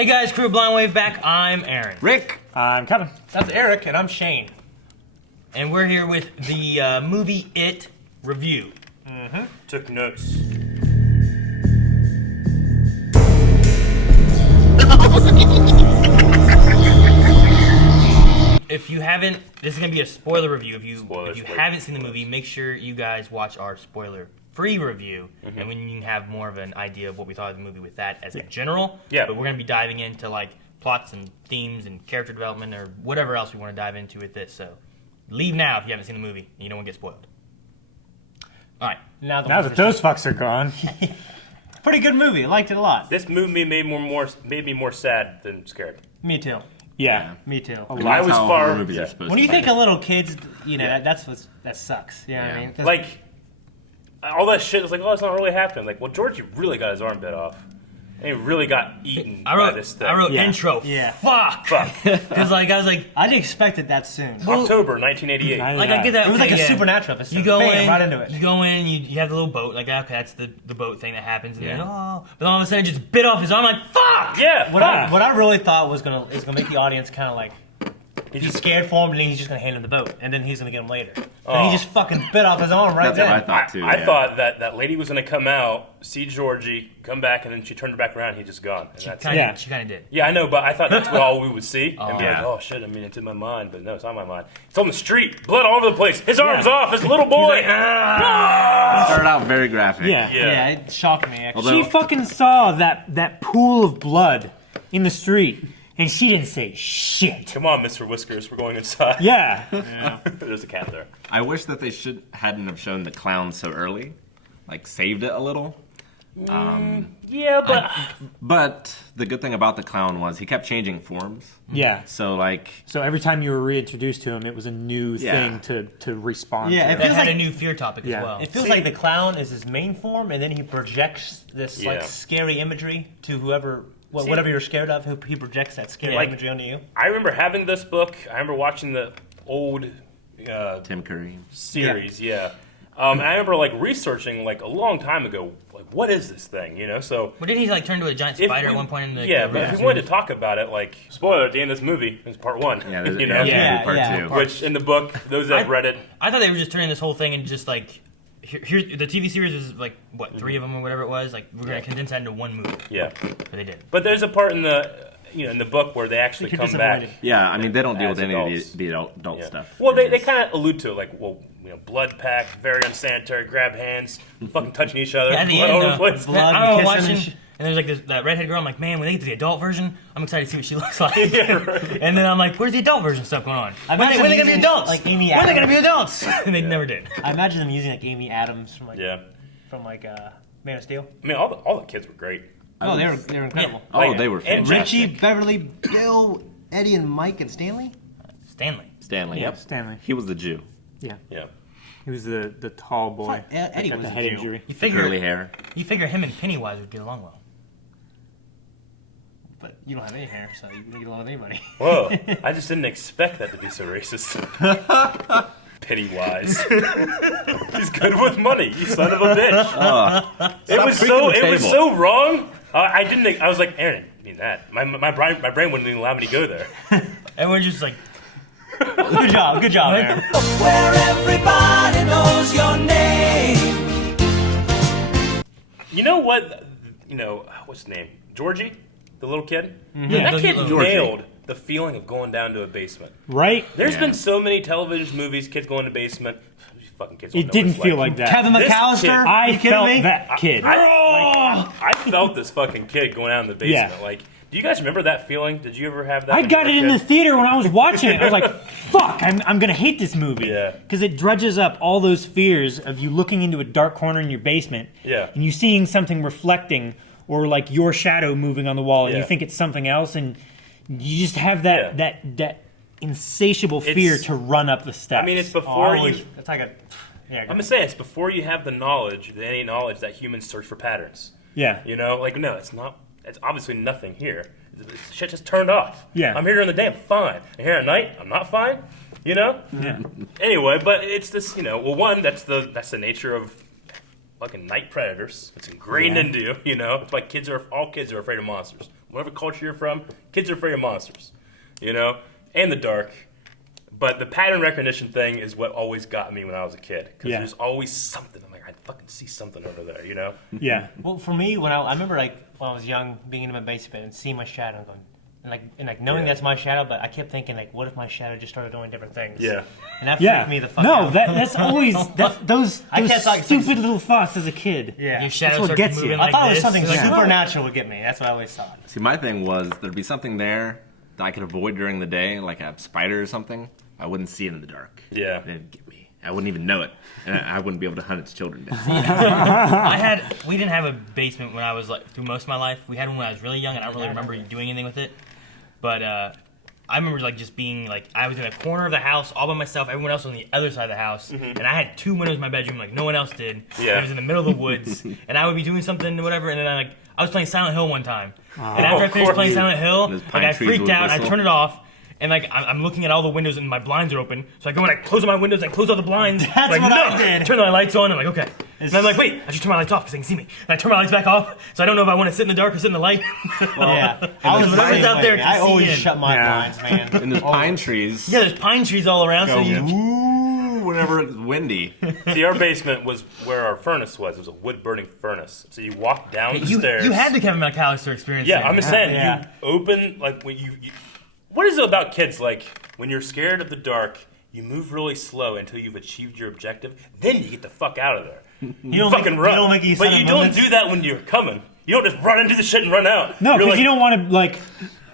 Hey guys, Crew Blind Wave back. I'm Aaron. Rick. I'm Kevin. That's Eric, and I'm Shane. And we're here with the movie It review. Took notes. If you haven't, this is going to be a spoiler review. If you Spoilers. haven't seen the movie, make sure you guys watch our spoiler-free review, and when you can have more of an idea of what we thought of the movie with that as a general. Yeah. But we're going to be diving into like plots and themes and character development or whatever else we want to dive into with this. So leave now if you haven't seen the movie and you don't want to get spoiled. All right. Now That those fucks are gone. pretty good movie. I liked it a lot. This movie made me more sad than scared. Me too. Yeah. Me too. I was far. When you think of little kids, you know that sucks. You know what I mean? 'Cause Like all that shit is like, oh, it's not really happening. Like, well, Georgie really got his arm bit off, and he really got eaten by this thing. I wrote Yeah. intro. Yeah. Fuck. Fuck. Because like I was like, I didn't expect it that soon. October 1988. like I get that. It was like okay, a yeah. supernatural episode. You go Bam, in, right into it. You go in, you have the little boat. Like okay, that's the boat thing that happens. And then, oh, but all of a sudden, it just bit off his arm. I'm like fuck. Yeah. What I really thought was gonna make the audience kind of like He's scared for him, and then he's just gonna hand him the boat, and then he's gonna get him later. And he just fucking bit off his arm right That's then. what I thought too. I yeah. thought that lady was going to come out, see Georgie, come back, and then she turned her back around. He just gone. And that's it. Yeah. She kind of did. Yeah, I know, but I thought that's what all we would see. And be like, Yeah. oh shit, I mean, it's in my mind, but no, it's not in my mind. It's on the street, blood all over the place. His arm's off, his little boy. It started out very graphic. Yeah. Yeah, it shocked me. Actually. Although- She fucking saw that pool of blood in the street, and she didn't say shit. Come on, Mr. Whiskers, we're going inside. Yeah. There's a cat there. I wish that they hadn't have shown the clown so early, like saved it a little. Yeah, but But the good thing about the clown was he kept changing forms. Yeah. So like, So every time you were reintroduced to him, it was a new Yeah. thing to respond Yeah, to. it That feels had like a new fear topic Yeah. as well. It feels like the clown is his main form, and then he projects this like Yeah. scary imagery to whoever, whatever you're scared of. He projects that scary Like- imagery onto you. I remember having this book. I remember watching the old Tim Curry. series, yeah. And I remember like researching like a long time ago, like what is this thing, you know? So But didn't he like turn into a giant spider at one point in the but if we wanted to talk about it, like spoiler at the end of this movie, it's part one. Yeah, there's, you yeah, know, Yeah. part yeah. two. which in the book, those that have read it, I thought they were just turning this whole thing and just like here the TV series was like what 3 of them or whatever it was. Like we're gonna condense that into one movie, yeah. but they did. But there's a part in the in the book where they actually You're come back. disappointed. Yeah, I mean they don't deal As with any adults. of the adult Yeah. stuff. Well, they kind of allude to it, like, well, you know, blood pack, very unsanitary, grab hands, fucking touching each other, Yeah, at the blood end, all over the place. blood. I remember kissing watching, and and there's like that redhead girl. I'm like, man, when they get to the adult version, I'm excited to see what she looks like. Yeah, right. And then I'm like, where's the adult version stuff going on? I When are imagine they gonna be using, adults? like, Amy when are they Adams. gonna be adults? And they never did. I imagine them using like Amy Adams from Yeah. Man of Steel. I mean, all the kids were great. Oh, they were incredible. Oh, Like, they were and fantastic. Richie, Beverly, Bill, Eddie, and Mike and Stanley. Stanley. Stanley. Yeah, Yep. Stanley. He was the Jew. Yeah. Yeah. He was the tall boy. Thought Eddie that got was the a head Jew. injury. You Curly figure hair. him and Pennywise would get along well. But you don't have any hair, so you can get along with anybody. Whoa, I just didn't expect that to be so racist. Pennywise. He's good with money, you son of a bitch. It was so wrong. I didn't. I was like, Aaron, I mean that. My brain wouldn't even allow me to go there. Everyone's just like, Good job, Aaron. Where everybody knows your name. You know what? You know what's his name? Georgie, the little kid. Yeah. That kid Georgie. nailed the feeling of going down to a basement. Right? There's Yeah. been so many television movies, kids going to basement. These fucking kids. don't It know didn't what it's feel like. like that. Kevin This McAllister. kid- I you kidding felt me? that kid. I felt this fucking kid going down in the basement. Yeah. Like, do you guys remember that feeling? Did you ever have that? I when you got were it a in the kid? theater when I was watching it. I was like, fuck, I'm going to hate this movie. Yeah. Because it dredges up all those fears of you looking into a dark corner in your basement Yeah. and you seeing something reflecting or like your shadow moving on the wall and Yeah. you think it's something else and you just have that Yeah. that insatiable fear It's- to run up the steps. I mean, it's before you. It's like a. Yeah. I'm gonna say it's before you have the knowledge, any knowledge that humans search for patterns. Yeah. You know, like no, it's not. It's obviously nothing here. Shit just turned off. Yeah. I'm here during the day. I'm fine. And here at night, I'm not fine. You know. Yeah. Anyway, but it's this. You know, well, one that's the nature of fucking night predators. It's ingrained Yeah. into you. You know, it's why all kids are afraid of monsters. whatever culture you're from, kids are afraid of monsters, you know, and the dark. But the pattern recognition thing is what always got me when I was a kid. Because there's always something. I'm like, I fucking see something over there, you know? Yeah. Well, for me, when I remember like when I was young, being in my basement and seeing my shadow and going, and knowing that's my shadow, but I kept thinking like, what if my shadow just started doing different things? Yeah. And that freaked me the fuck out. That's always those I kept like stupid little thoughts as a kid. Yeah. Your shadow That's what starts gets you. moving I like thought it was this. something Like, supernatural would get me. That's what I always thought. See, my thing was there'd be something there that I could avoid during the day, like a spider or something. I wouldn't see it in the dark. Yeah. It'd get me. I wouldn't even know it. And I wouldn't be able to hunt its children down. We didn't have a basement when I was like through most of my life. We had one when I was really young, and I don't really remember doing anything with it. But I remember like just being like I was in a corner of the house all by myself. Everyone else was on the other side of the house, and I had 2 windows in my bedroom like no one else did. Yeah. And it was in the middle of the woods, and I would be doing something or whatever, and then I was playing Silent Hill one time, and after I finished playing Silent Hill, Those like pine I trees freaked would out, I whistle. turned it off. And like I'm looking at all the windows and my blinds are open, so I go and I close all my windows, I close all the blinds. That's like, what no! I did. Turn my lights on. I'm like, okay. And I'm like, wait, I should turn my lights off because they can see me. And I turn my lights back off, so I don't know if I want to sit in the dark or sit in the light. Yeah. I was whatever's the same out there way. can I see always in. shut my blinds, man. And there's pine trees. Yeah, there's pine trees all around, so Go you. woo whenever it's windy. See, our basement was where our furnace was. It was a wood-burning furnace. So you walk down the stairs. You had the Kevin McAllister experience. Yeah, there. I'm just saying, Yeah. you open, like, when you... What is it about kids, like, when you're scared of the dark, you move really slow until you've achieved your objective, then you get the fuck out of there. You don't fucking make- run. you don't make any but sudden you don't movements? do that when you're coming. You don't just run into the shit and run out. No, You're because like, you don't want to like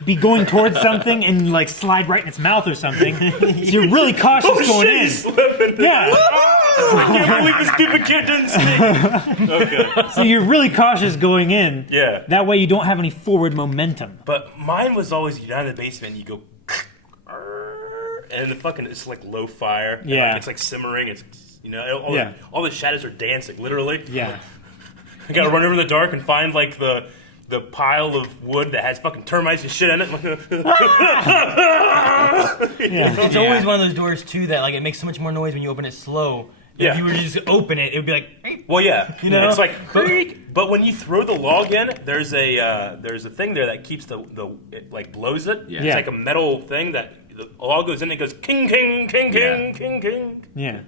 be going towards something and like slide right in its mouth or something. So you're really cautious oh going shit, in. you slipping. Yeah. I can't believe this stupid kid didn't see. Okay. So you're really cautious going in. Yeah. That way you don't have any forward momentum. But mine was always, you down in the basement and you go... And the fucking, it's like low fire. And Yeah. like, it's like simmering. It's, you know, Yeah. all the shadows are dancing, literally. Yeah. I gotta run over in the dark and find like the pile of wood that has fucking termites and shit in it. Yeah. It's always one of those doors too that like it makes so much more noise when you open it slow. Yeah. If you were to just open it, it would be like. "Hey." Well, yeah, You know? it's like creak. But when you throw the log in, there's a thing there that keeps it like blows it. Yeah. It's like a metal thing that the log goes in. It goes king king king king king king. Yeah.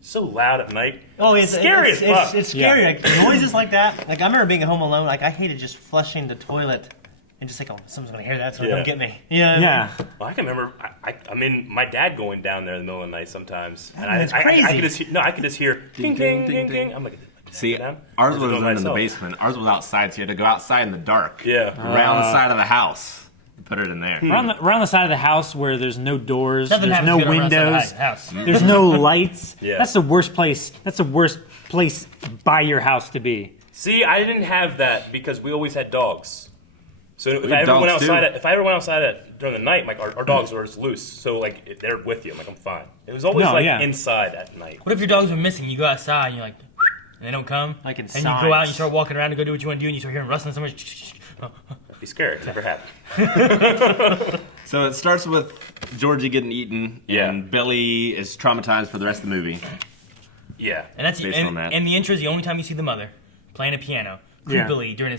So loud at night. Oh, it's scary as fuck. It's scary. Yeah. Like noises like that. Like I remember being at home alone. Like I hated just flushing the toilet and just like, oh, someone's gonna hear that, so Yeah. come get me. Yeah. Yeah. Well, I can remember. I mean, my dad going down there in the middle of the night sometimes, and That's I crazy. could just hear, I could just hear Ding, king ding, king ding, king. ding. I'm like, See, down? ours Or is it wasn't going by in the itself? basement. Ours was outside, so you had to go outside in the dark. Yeah. Around the side of the house. Put it in there. Around the side of the house where there's no doors, Nothing there's happens no good around the windows, house. there's no lights. Yeah. That's the worst place. That's the worst place by your house to be. See, I didn't have that because we always had dogs. So if We I had ever went dogs, outside, too. if I ever went outside during the night, like our dogs were just loose, so like they're with you. I'm like, I'm fine. It was always No, like yeah. inside at night. What if your dogs are missing? You go outside and you're like, and they don't come. Like in and you go out and signs. you start walking around to go do what you want to do, and you start hearing rustling somewhere. That'd be scary. It's never happened. So it starts with Georgie getting eaten, Yeah. and Billy is traumatized for the rest of the movie. Yeah. And that's Based on that. and the intro is the only time you see the mother playing a piano Yeah. creepily during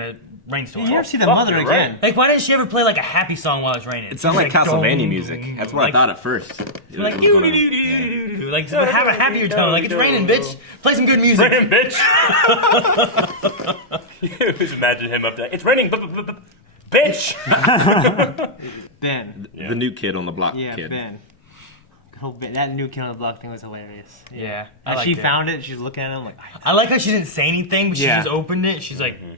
a rainstorm. You never see the fuck, mother you're again. right. Like, why didn't she ever play like a happy song while it's raining? It sounds like Castlevania dong, music. That's what like, I thought at first. It Like, was gonna- doo-doo-doo-doo-doo-doo. Like, have a happier tone. Like, it's raining, bitch. Play some good music. Raining, bitch. You just imagine him up there. It's raining, bitch. Ben. The new kid on the block Yeah, kid. Ben. Oh, Ben. That new kid on the block thing was hilarious. Yeah, I And liked she it. found it. And she's looking at him like, I like how she didn't say anything, but she Yeah. just opened it. She's like, and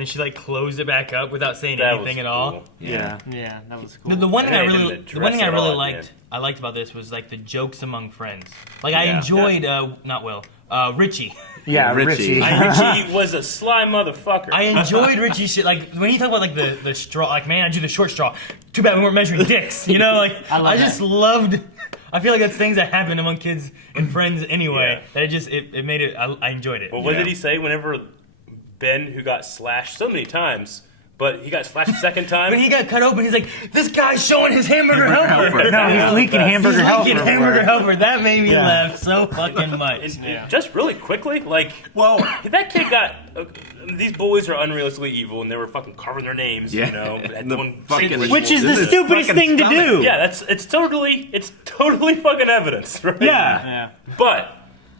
then she like closed it back up without saying That anything was at all. cool. Yeah. yeah, that was cool. The one thing And I they really, didn't the one thing I address it really all at the liked, I liked about this was like the jokes among friends. Like I Yeah. enjoyed, not Will, Richie. Yeah, Richie. Richie. Richie was a sly motherfucker. I enjoyed Richie's shit. Like when he talked about like the straw, like man, I do the short straw. Too bad we weren't measuring dicks. You know, like I just loved. I feel like that's things that happen among kids and friends anyway. Yeah. That it made it. I enjoyed it. Well, what did he say whenever Ben, who got slashed so many times But he got slashed a second time. When he got cut open, he's like, "This guy's showing his hamburger helper." No, he's leaking hamburger helper. He's leaking hamburger everywhere. helper. That made me laugh so fucking much. And just really quickly, like, Well, that kid got. These bullies are unrealistically evil, and they were fucking carving their names. Yeah. You know, had The one fucking- secret Which is ritual. the This is stupidest fucking thing to stomach. do. Yeah, it's totally fucking evidence, right? Yeah. Yeah. But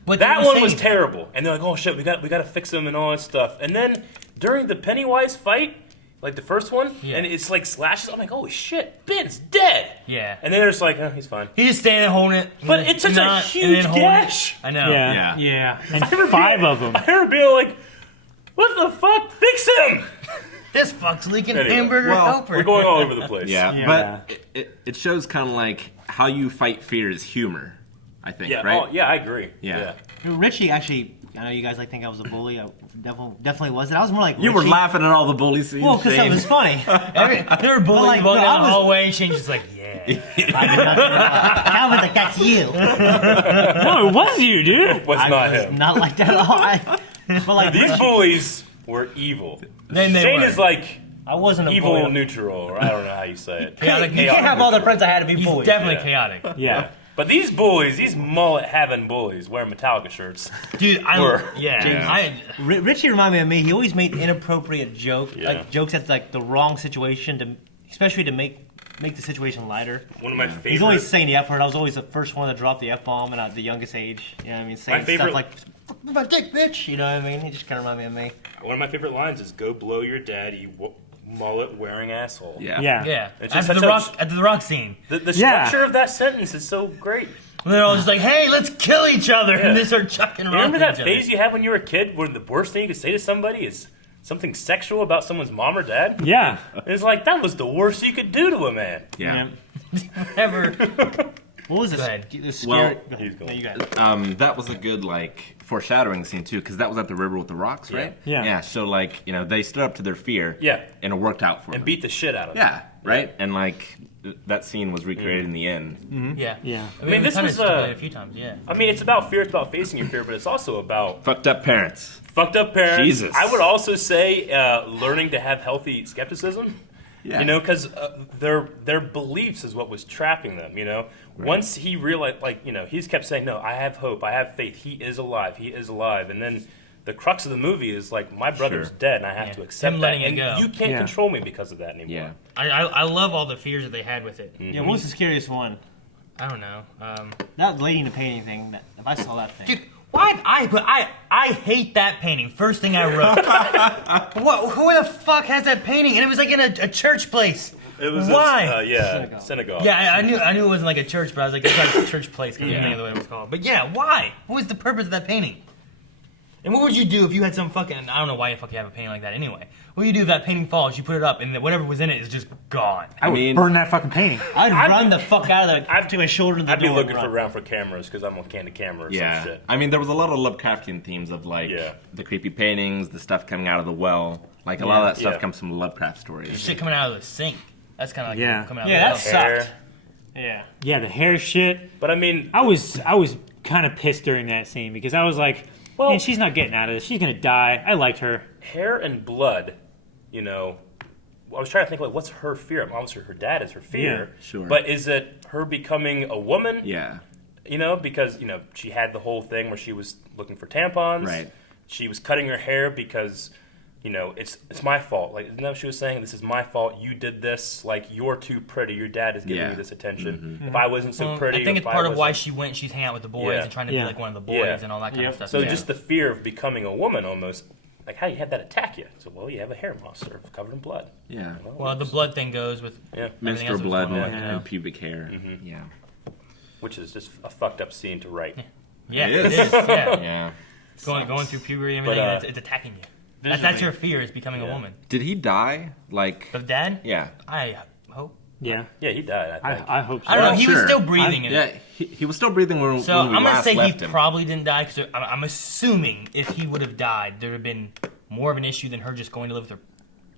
But that they were one was saying- terrible, and they're like, "Oh shit, we got to fix him and all that stuff." And then during the Pennywise fight, like the first one, Yeah. and it's like slashes. I'm like, "Holy shit, Ben's dead!" Yeah. And then they're just like, "Oh, he's fine." He just standing there holding it. But it's such a and huge then holding it. gash. I know. Yeah. yeah. Yeah. And I remember 5 being- of them. I remember being like, "What the fuck? Fix him!" This fuck's leaking Anyway, hamburger well, helper. We're going all over the place. Yeah, Yeah. but it shows kind of like how you fight fear is humor, I think, Yeah. right? Oh, yeah. I agree. Yeah. Richie actually, I know you guys like think I was a bully. I definitely wasn't. I was more like You were Richie. laughing at all the bully scenes. Well, because it Shane. was funny. They were bullying like, walking no, down I the was- hallway. Shane's just like, yeah. Calvin's like, that's you. No, it was you, dude. Was I not was him. not like that at all. But like These Richie, bullies were evil. Then they Shane were. is like I wasn't a evil bully. neutral, or I don't know how you say it. Chaotic You can't have all the friends I had to be He's bullies. definitely Yeah. chaotic. Yeah. But these bullies, these mullet-having bullies, wearing Metallica shirts. Dude, Were. yeah. Richie reminded me of me. He always made inappropriate jokes, Yeah. like jokes at like the wrong situation, to especially to make the situation lighter. One of my favorite. He's always saying the F word. I was always the first one to drop the F bomb, and at the youngest age, you know what I mean, saying favorite- stuff like "Fuck my dick, bitch." You know what I mean? He just kind of reminded me of me. One of my favorite lines is "Go blow your dad, you mullet-wearing asshole." Yeah. Yeah. Yeah. It's just After such a- the rock scene. The Yeah. structure of that sentence is so great. They're all just like, hey, let's kill each other. Yeah. And they start chucking You rocks remember at that each phase other. you had when you were a kid, where the worst thing you could say to somebody is something sexual about someone's mom or dad? Yeah. It's like, that was the worst you could do to a man. Yeah. Ever. What was this? Go ahead. The scary. Well- go ahead. He's going. No, you guys. That was a good like foreshadowing scene too, because that was at the river with the rocks, right? Yeah. Yeah. So like they stood up to their fear. Yeah. And it worked out for And them. beat the shit out of them. Yeah. Right. And like that scene was recreated in the end. Yeah. Yeah. I mean, this we kinda was, stipulated a few times, yeah. I mean, it's about fear, it's about facing your fear, but it's also about Fucked up parents. fucked up parents. Jesus. I would also say learning to have healthy skepticism. Yeah. You know, because their beliefs is what was trapping them. You know, once he realized, like, you know, he's kept saying, "No, I have hope, I have faith. He is alive. He is alive." And then the crux of the movie is like, my brother's Sure. dead, and I have Yeah. to accept Him that. letting it And go. you can't Yeah. control me because of that anymore. Yeah. I love all the fears that they had with it. Yeah, what was the scariest one? I don't know. That lady in the painting thing. If I saw that thing. Dude, why I hate that painting. First thing I wrote. What? Who the fuck has that painting? And it was like in a church place. It was Why? synagogue. Yeah, I knew it wasn't like a church, but I was like, it's like a church place. I couldn't think of the way it was called. But yeah, why? What was the purpose of that painting? And what would you do if you had some fucking? I don't know why you fucking have a painting like that anyway. What do you do if that painting falls? You put it up, and then whatever was in it is just gone. I would mean- burn that fucking painting. I'd run the fuck out of there. I'd take my shoulder to the I'd be door. looking and run. around for cameras because I'm on Candid Camera or Yeah. some shit. I mean, there was a lot of Lovecraftian themes of like Yeah. the creepy paintings, the stuff coming out of the well. Like a lot of that stuff Yeah. comes from Lovecraft stories. Shit coming out of the sink. That's kind of like Yeah. coming out Yeah, of the that well. Hair. sucked. Yeah. Yeah, the hair shit. But I mean, I was kind of pissed during that scene because I was like, Well- man, she's not getting out of this. She's gonna die. I liked her. hair and blood, you know, I was trying to think, like, what's her fear? Obviously, her dad is her fear. Yeah, sure. But is it her becoming a woman? Yeah. You know, because, you know, she had the whole thing where she was looking for tampons. Right. She was cutting her hair because, you know, it's my fault. Like, isn't that what she was saying? This is my fault. You did this. Like, you're too pretty. Your dad is giving Yeah. me this attention. If I wasn't so Well, pretty, I think if it's part of why wasn't- she's hanging out with the boys Yeah. and trying to Yeah. be like one of the boys Yeah. and all that kind of Yep. stuff. So yeah. just the fear of becoming a woman almost. Like, how you had that attack you? So, well, you have a hair monster covered in blood. Yeah. Well, the blood thing goes with Yeah. everything Menstrual else that's blood going and, on, and pubic hair. Yeah. Which is just a fucked up scene to write. Yeah, It it is. is. Yeah. Yeah. Going through puberty and everything, But, and it's attacking you. That's your fear, is becoming a Yeah. woman. Did he die? Like. The dad? Yeah. I hope. Yeah, Yeah, he died, I think. I hope so. I don't know. Well, He was sure. still breathing in Yeah. it. He was still breathing when, So when we I'm gonna last say he left him. probably didn't die because I'm assuming if he would have died, there would have been more of an issue than her just going to live with her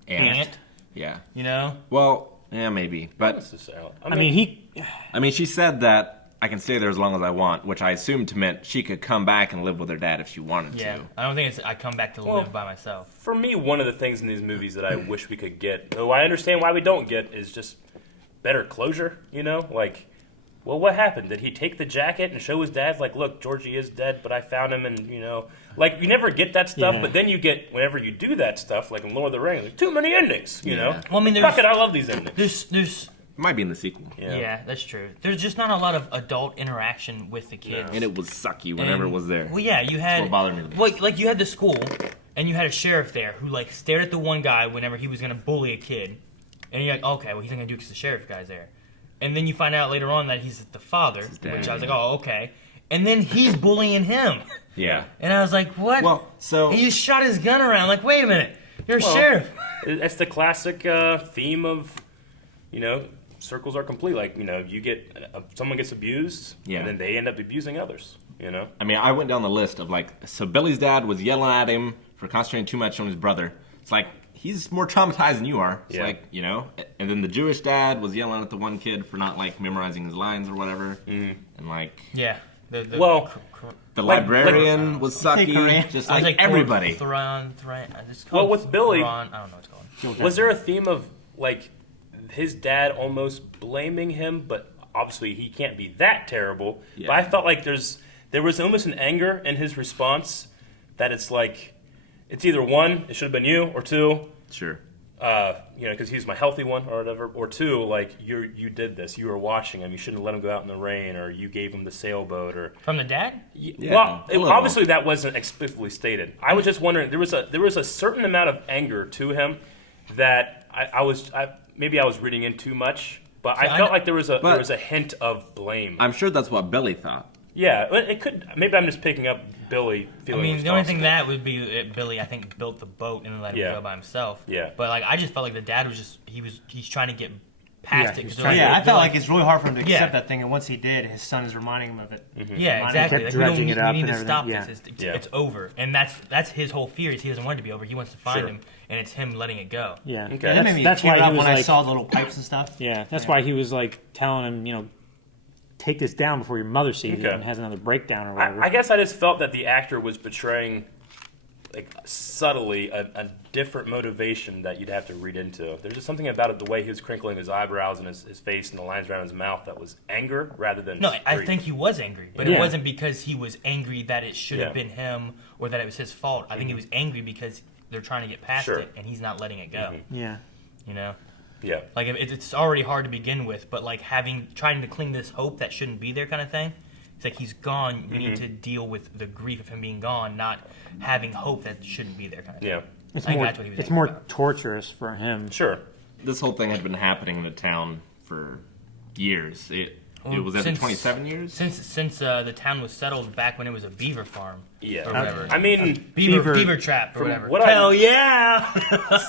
aunt. Yeah. You know? Well, yeah, maybe. But Necessarily. I mean, he. I mean, she said that I can stay there as long as I want, which I assumed meant she could come back and live with her dad if she wanted Yeah, to. I don't think it's I come back to live by myself. For me, one of the things in these movies that I wish we could get, though I understand why we don't get, is just better closure, you know? Like, well, what happened? Did he take the jacket and show his dad, like, look, Georgie is dead, but I found him, and, you know... Like, you never get that stuff, but then you get, whenever you do that stuff, like in Lord of the Rings, like, too many endings, you know? Well, I mean, Fuck it, I love these endings. There's It might be in the sequel. yeah, that's true. There's just not a lot of adult interaction with the kids. And it was sucky whenever it was there. Well, yeah, you had... That's what bothered me the most. Well, like, you had the school, and you had a sheriff there who, like, stared at the one guy whenever he was going to bully a kid. And you're like, okay, well, he's not going to do it because the sheriff guy's there. And then you find out later on that he's the father, which I was like, oh, okay. And then he's bullying him. Yeah. And I was like, what? Well, so... He just shot his gun around. Like, wait a minute. You're a sheriff. That's the classic theme of, you know, circles are complete. Like, you know, you get someone gets abused, and then they end up abusing others. You know. I mean, I went down the list of like, so Billy's dad was yelling at him for concentrating too much on his brother. It's like he's more traumatized than you are. It's like, you know. And then the Jewish dad was yelling at the one kid for not like memorizing his lines or whatever. And like, the librarian was sucky. Just like everybody. Well, with Billy, I don't know what it's called. Was there a theme of like his dad almost blaming him, but obviously he can't be that terrible. Yeah. But I felt like there was almost an anger in his response that it's like, it's either one, it should have been you, or two, sure, you know, because he's my healthy one or whatever, or two, like you did this, you were watching him, you shouldn't have let him go out in the rain, or you gave him the sailboat, or from the dad. Well, obviously that wasn't explicitly stated. I was just wondering, there was a certain amount of anger to him that I was reading in too much, but I felt like there was a hint of blame. I'm sure that's what Billy thought. Yeah, it could. Maybe I'm just picking up Billy feeling the only thing that would be Billy, I think, built the boat and let him go by himself. Yeah. But like, I just felt like the dad was just he's trying to get past it. I felt like it's really hard for him to accept that thing, and once he did, his son is reminding him of it. Mm-hmm. Yeah, exactly. Like, we need to stop this. It's over, and that's his whole fear. Is he doesn't want it to be over. He wants to find him, and it's him letting it go. Yeah. Okay. That's why he was when I saw the little pipes and stuff. Yeah, that's why he was like telling him, you know, take this down before your mother sees it and has another breakdown or whatever. I guess I just felt that the actor was portraying, like, subtly a different motivation that you'd have to read into. There's just something about it, the way he was crinkling his eyebrows and his face and the lines around his mouth, that was anger rather than grief. I think he was angry, but it wasn't because he was angry that it should have been him or that it was his fault. I think he was angry because they're trying to get past it and he's not letting it go. Yeah. You know? Yeah. Like, it's already hard to begin with, but like trying to cling this hope that shouldn't be there kind of thing. It's like he's gone. We need to deal with the grief of him being gone, not having hope that shouldn't be there kind of thing. Yeah. It's more torturous for him. Sure. This whole thing had been happening in the town for years. It was after 27 years? Since the town was settled back when it was a beaver farm. Yeah. Or whatever. I mean... Beaver trap or whatever. Hell yeah!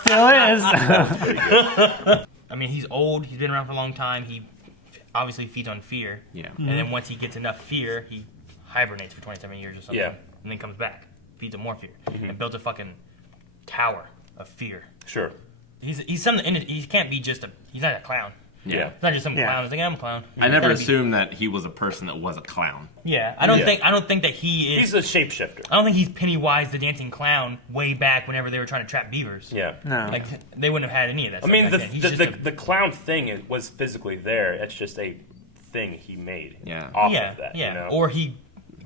Still is. I mean, he's old. He's been around for a long time. He obviously feeds on fear. Yeah. And then once he gets enough fear, he hibernates for 27 years or something. Yeah. And then comes back, feeds him more fear, and builds a fucking tower of fear. Sure. He's something. He can't be just he's not a clown. Yeah. It's not just some clown. It's like, I'm a clown. I never assumed that he was a person that was a clown. Yeah, I don't think that he is. He's a shapeshifter. I don't think he's Pennywise the dancing clown way back whenever they were trying to trap beavers. Yeah. No. Like, they wouldn't have had any of that. I mean, stuff back then. the clown thing was physically there. It's just a thing he made. Yeah. Off of that. Yeah. You know? Or he.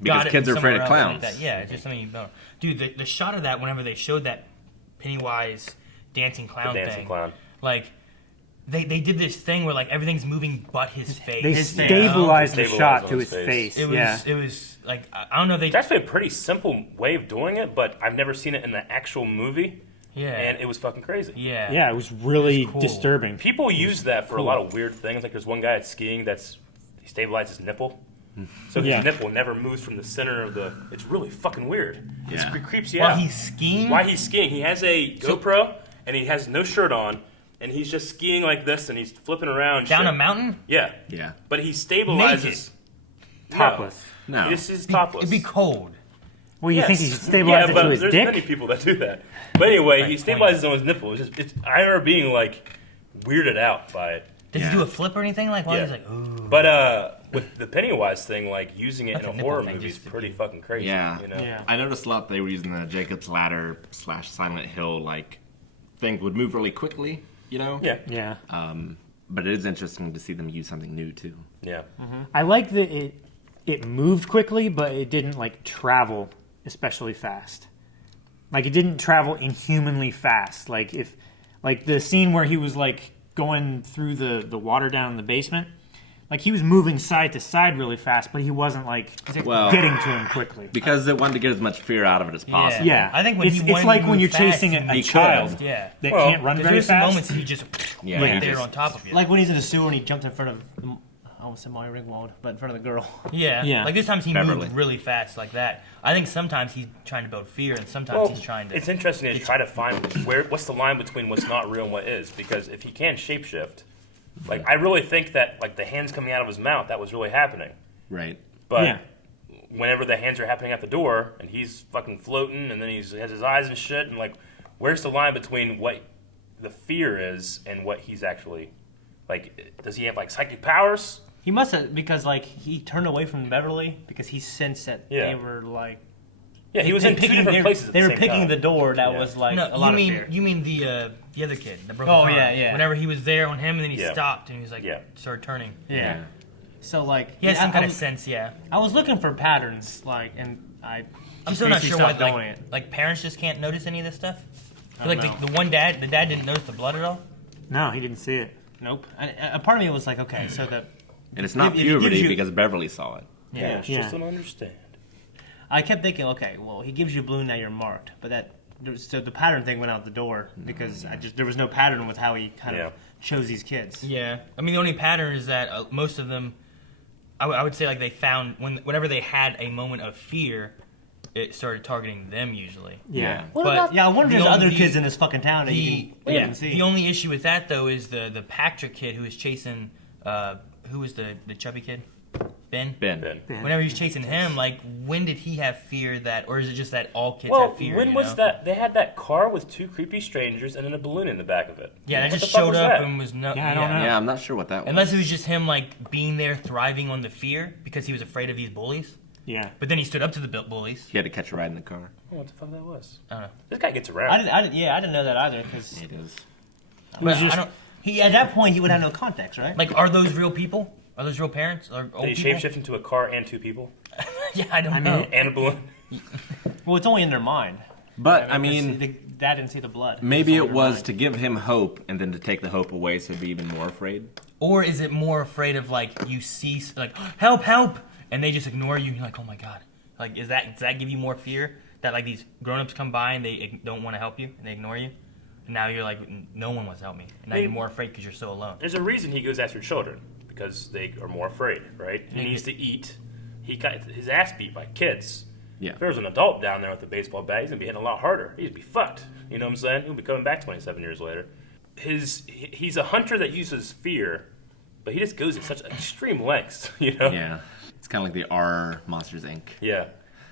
Because got kids it are afraid of somewhere else clowns. like that. Yeah, it's just something you don't. Dude, the shot of that whenever they showed that Pennywise dancing clown thing, like. They did this thing where like everything's moving but his face. They stabilized the shot to his face. It was like, I don't know. It's actually a pretty simple way of doing it, but I've never seen it in the actual movie. Yeah. And it was fucking crazy. Yeah. Yeah, it was really disturbing. People use that for a lot of weird things. Like there's one guy at skiing he stabilized his nipple. So his nipple never moves from the center of the... It's really fucking weird. Yeah. It creeps you out. While he's skiing? While he's skiing. He has a GoPro, and he has no shirt on, and he's just skiing like this, and he's flipping around. Down a mountain? Yeah. Yeah. But he stabilizes... Naked. Topless. No. This is topless. It'd be cold. Well, you think he should stabilize it to his there's dick? many people that do that. But anyway, he stabilizes on his nipple. I remember being, like, weirded out by it. Does he do a flip or anything? Like, while he's like, ooh. But with the Pennywise thing, like using it Like in a a nipple horror thing, movie is just to pretty be- fucking crazy. Yeah. You know? Yeah. I noticed a lot they were using the Jacob's Ladder / Silent Hill, like, things would move really quickly, you know? Yeah. Yeah. But it is interesting to see them use something new, too. Yeah. I like that it moved quickly, but it didn't like travel especially fast. Like it didn't travel inhumanly fast. Like the scene where he was like going through the water down in the basement, like he was moving side to side really fast, but he wasn't like Well- getting to him quickly. Because it wanted to get as much fear out of it as possible. Yeah, I think when it's, he it's wanted like to when move you're fast, chasing he a could. child Yeah. that Well, can't run Because very there's some fast. moments he just Yeah, right he there just- on top of you. Like when he's in the sewer and he jumped in front of, I almost said Molly Ringwald, but in front of the girl. yeah. Yeah. Like there's times he Beverly. moved really fast like that. I think sometimes he's trying to build fear, and sometimes he's trying to. It's interesting to try to find what's the line between what's not real and what is, because if he can shapeshift, like I really think that like the hands coming out of his mouth, that was really happening. Right. But Yeah. whenever the hands are happening at the door and he's fucking floating and then he has his eyes and shit, and like where's the line between what the fear is and what he's actually like? Does he have like psychic powers? He must have, because like he turned away from Beverly because he sensed that Yeah. they were like Yeah, he was in two picking, different places. At they the were same picking time. the door that Yeah. was like no, a lot you mean of fear. you mean the other kid, the broken Oh, arm. yeah, yeah. Whenever he was there on him, and then he Yeah. stopped, and he was like, Yeah. started turning. Yeah. So like He has some I kind of was- sense, yeah. I was looking for patterns, like, and I. I'm still not basically sure why stopped doing like parents just can't notice any of this stuff. I Like don't the one dad, the dad didn't notice the blood at all. No, he didn't see it. Nope. A part of me was like, okay, so that And it's not If he gives puberty you- because Beverly saw it. Yeah, it's Yeah. just don't understand. I kept thinking, okay, well, he gives you blue, now you're marked, but so the pattern thing went out the door because there was no pattern with how he kind Yeah. of chose these kids. Yeah, I mean the only pattern is that most of them, I would say like they found whenever they had a moment of fear, it started targeting them usually. Yeah. But Yeah, I wonder if the there's other only- kids in this fucking town that you can see. The only issue with that though is the Patrick kid who was chasing who was the chubby kid, Ben. Ben. Whenever he was chasing him, like when did he have fear that, or is it just that all kids Well, have fear? when you was know? that? They had that car with two creepy strangers and then a balloon in the back of it. Yeah, that What just the fuck showed was up that? and was no. Yeah, I don't know. Yeah, I'm not sure what that was. Unless it was just him like being there, thriving on the fear because he was afraid of these bullies. Yeah. But then he stood up to the bullies. He had to catch a ride in the car. Oh, what the fuck that was? I don't know. This guy gets around. I didn't know that either because It is. But I don't. he at that point he would have no context, right? Like, are those real people? Are those real parents? Or old Did he people? shapeshift into a car and two people Yeah, I don't I know. mean, and a balloon? Well, it's only in their mind. But, I mean, the dad didn't see the blood. maybe It's only it in their was mind. to give him hope and then to take the hope away so he'd be even more afraid. Or is it more afraid of like you see like help, help, and they just ignore you? And you're like, oh my god. Like, does that give you more fear that like these grown-ups come by and they don't want to help you and they ignore you? And now you're like, no one wants to help me. And now you're more afraid because you're so alone. There's a reason he goes after children because they are more afraid, right? He needs to eat. He got his ass beat by kids. Yeah. If there was an adult down there with a baseball bat, he's gonna be hitting a lot harder. He'd be fucked. You know what I'm saying? He'll be coming back 27 years later. He's a hunter that uses fear, but he just goes at such extreme lengths. You know? Yeah. It's kind of like the R Monsters Inc. Yeah.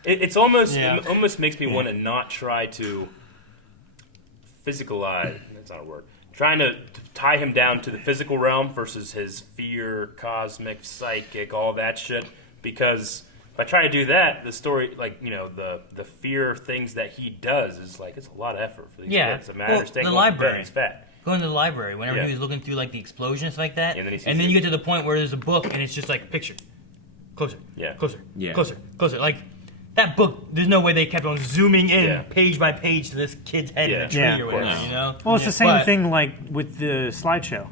It almost Yeah. it almost makes me want to not try to physicalize. That's not a word. Trying to tie him down to the physical realm versus his fear, cosmic, psychic, all that shit. Because if I try to do that, the story, like, you know, the fear things that he does is like, it's a lot of effort for these Yeah. kids. I mean, I Well, understand the going to bed, library. he's fat. Going to the library whenever Yeah. he was looking through like the explosions like that, And then he sees and then it. you get to the point where there's a book and it's just like picture, closer, Yeah. closer, Yeah. closer, closer. Like that book, there's no way they kept on zooming in Yeah. page by page to this kid's head in Yeah. a tree Yeah. or whatever. No. You know? Well, it's the same But- thing like with the slideshow.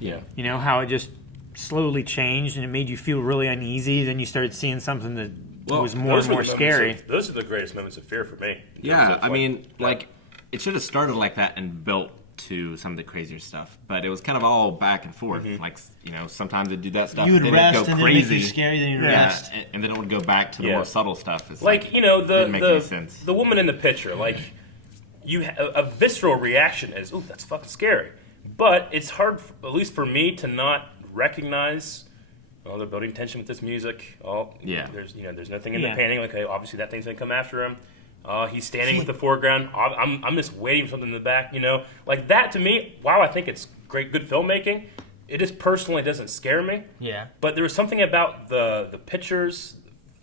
Yeah. You know, how it just slowly changed and it made you feel really uneasy. Then you started seeing something that Well, was more and were more the moments scary. those are the greatest moments of fear for me. in terms Yeah, of, I like, mean, like, it should have started like that and built to some of the crazier stuff. But it was kind of all back and forth. Like, you know, sometimes it'd do that stuff, You would then rest it'd go and then it'd make crazy. you scary, then you'd Yeah, rest. and then it would go back to the Yeah. more subtle stuff. It's Like, you know, didn't make any the sense. the woman in the picture, like, a visceral reaction is, ooh, that's fucking scary. But it's hard, at least for me, to not recognize, oh, they're building tension with this music. Oh, Yeah. there's nothing in Yeah. the painting. Like, okay, obviously that thing's gonna come after him. He's standing with the foreground. I'm just waiting for something in the back. You know, like that to me. Wow, I think it's good filmmaking. it just personally doesn't scare me. Yeah. But there was something about the pictures,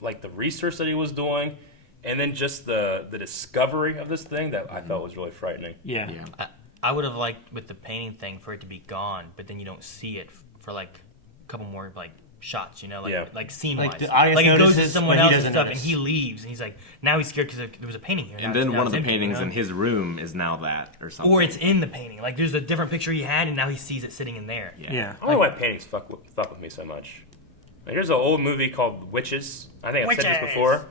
like the research that he was doing, and then just the discovery of this thing that I felt was really frightening. Yeah. I would have liked with the painting thing for it to be gone, but then you don't see it for like a couple more like shots, like scene wise. Like the audience it goes to notices, someone but he else and doesn't stuff, notice. and he leaves, and he's like, now he's scared because there was a painting here. And Now then now one of it's the empty, paintings in his room is now that, or something. or it's in the painting. Like there's a different picture he had, and now he sees it sitting in there. Yeah. I don't know why paintings fuck with me so much. Like, there's an old movie called Witches. I think I've said this Witches! before,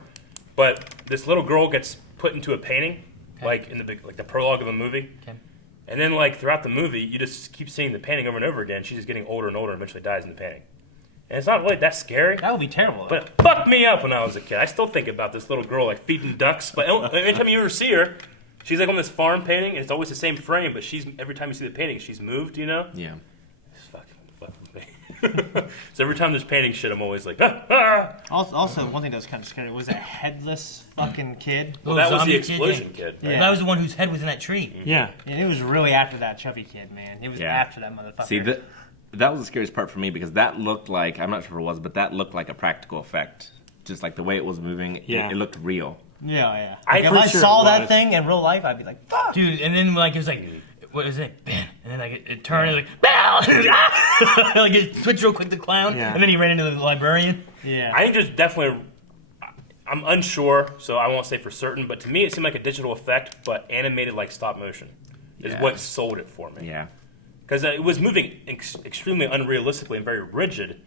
but this little girl gets put into a painting, like in the prologue of the movie. Okay. And then, like, throughout the movie, you just keep seeing the painting over and over again. She's just getting older and older and eventually dies in the painting. And it's not really that scary, That would be terrible. but it fucked me up when I was a kid. I still think about this little girl, like, feeding ducks. But anytime you ever see her, she's, like, on this farm painting, and it's always the same frame, but every time you see the painting, she's moved, Yeah. It's fucking with me. So every time there's painting shit, I'm always like, ah! Also, one thing that was kind of scary was that headless fucking kid. Well, that was the Zombie explosion kid. Yeah. Right? That was the one whose head was in that tree. Yeah. And it was really after that chubby kid, man. It was Yeah. after that motherfucker. See, that was the scariest part for me because that looked like, I'm not sure what it was, but that looked like a practical effect. Just like the way it was moving, Yeah. it looked real. Yeah. I If for I sure saw it that was. thing in real life, I'd be like, fuck. Dude, and then like it was like, what is it? Ben. And then like it turned, like, Bell! Like it switched real quick to clown, Yeah. and then he ran into the librarian. Yeah. think there's definitely. I'm unsure, so I won't say for certain. But to me, it seemed like a digital effect, but animated like stop motion, is Yeah. what sold it for me. Yeah. Because it was moving extremely unrealistically and very rigid.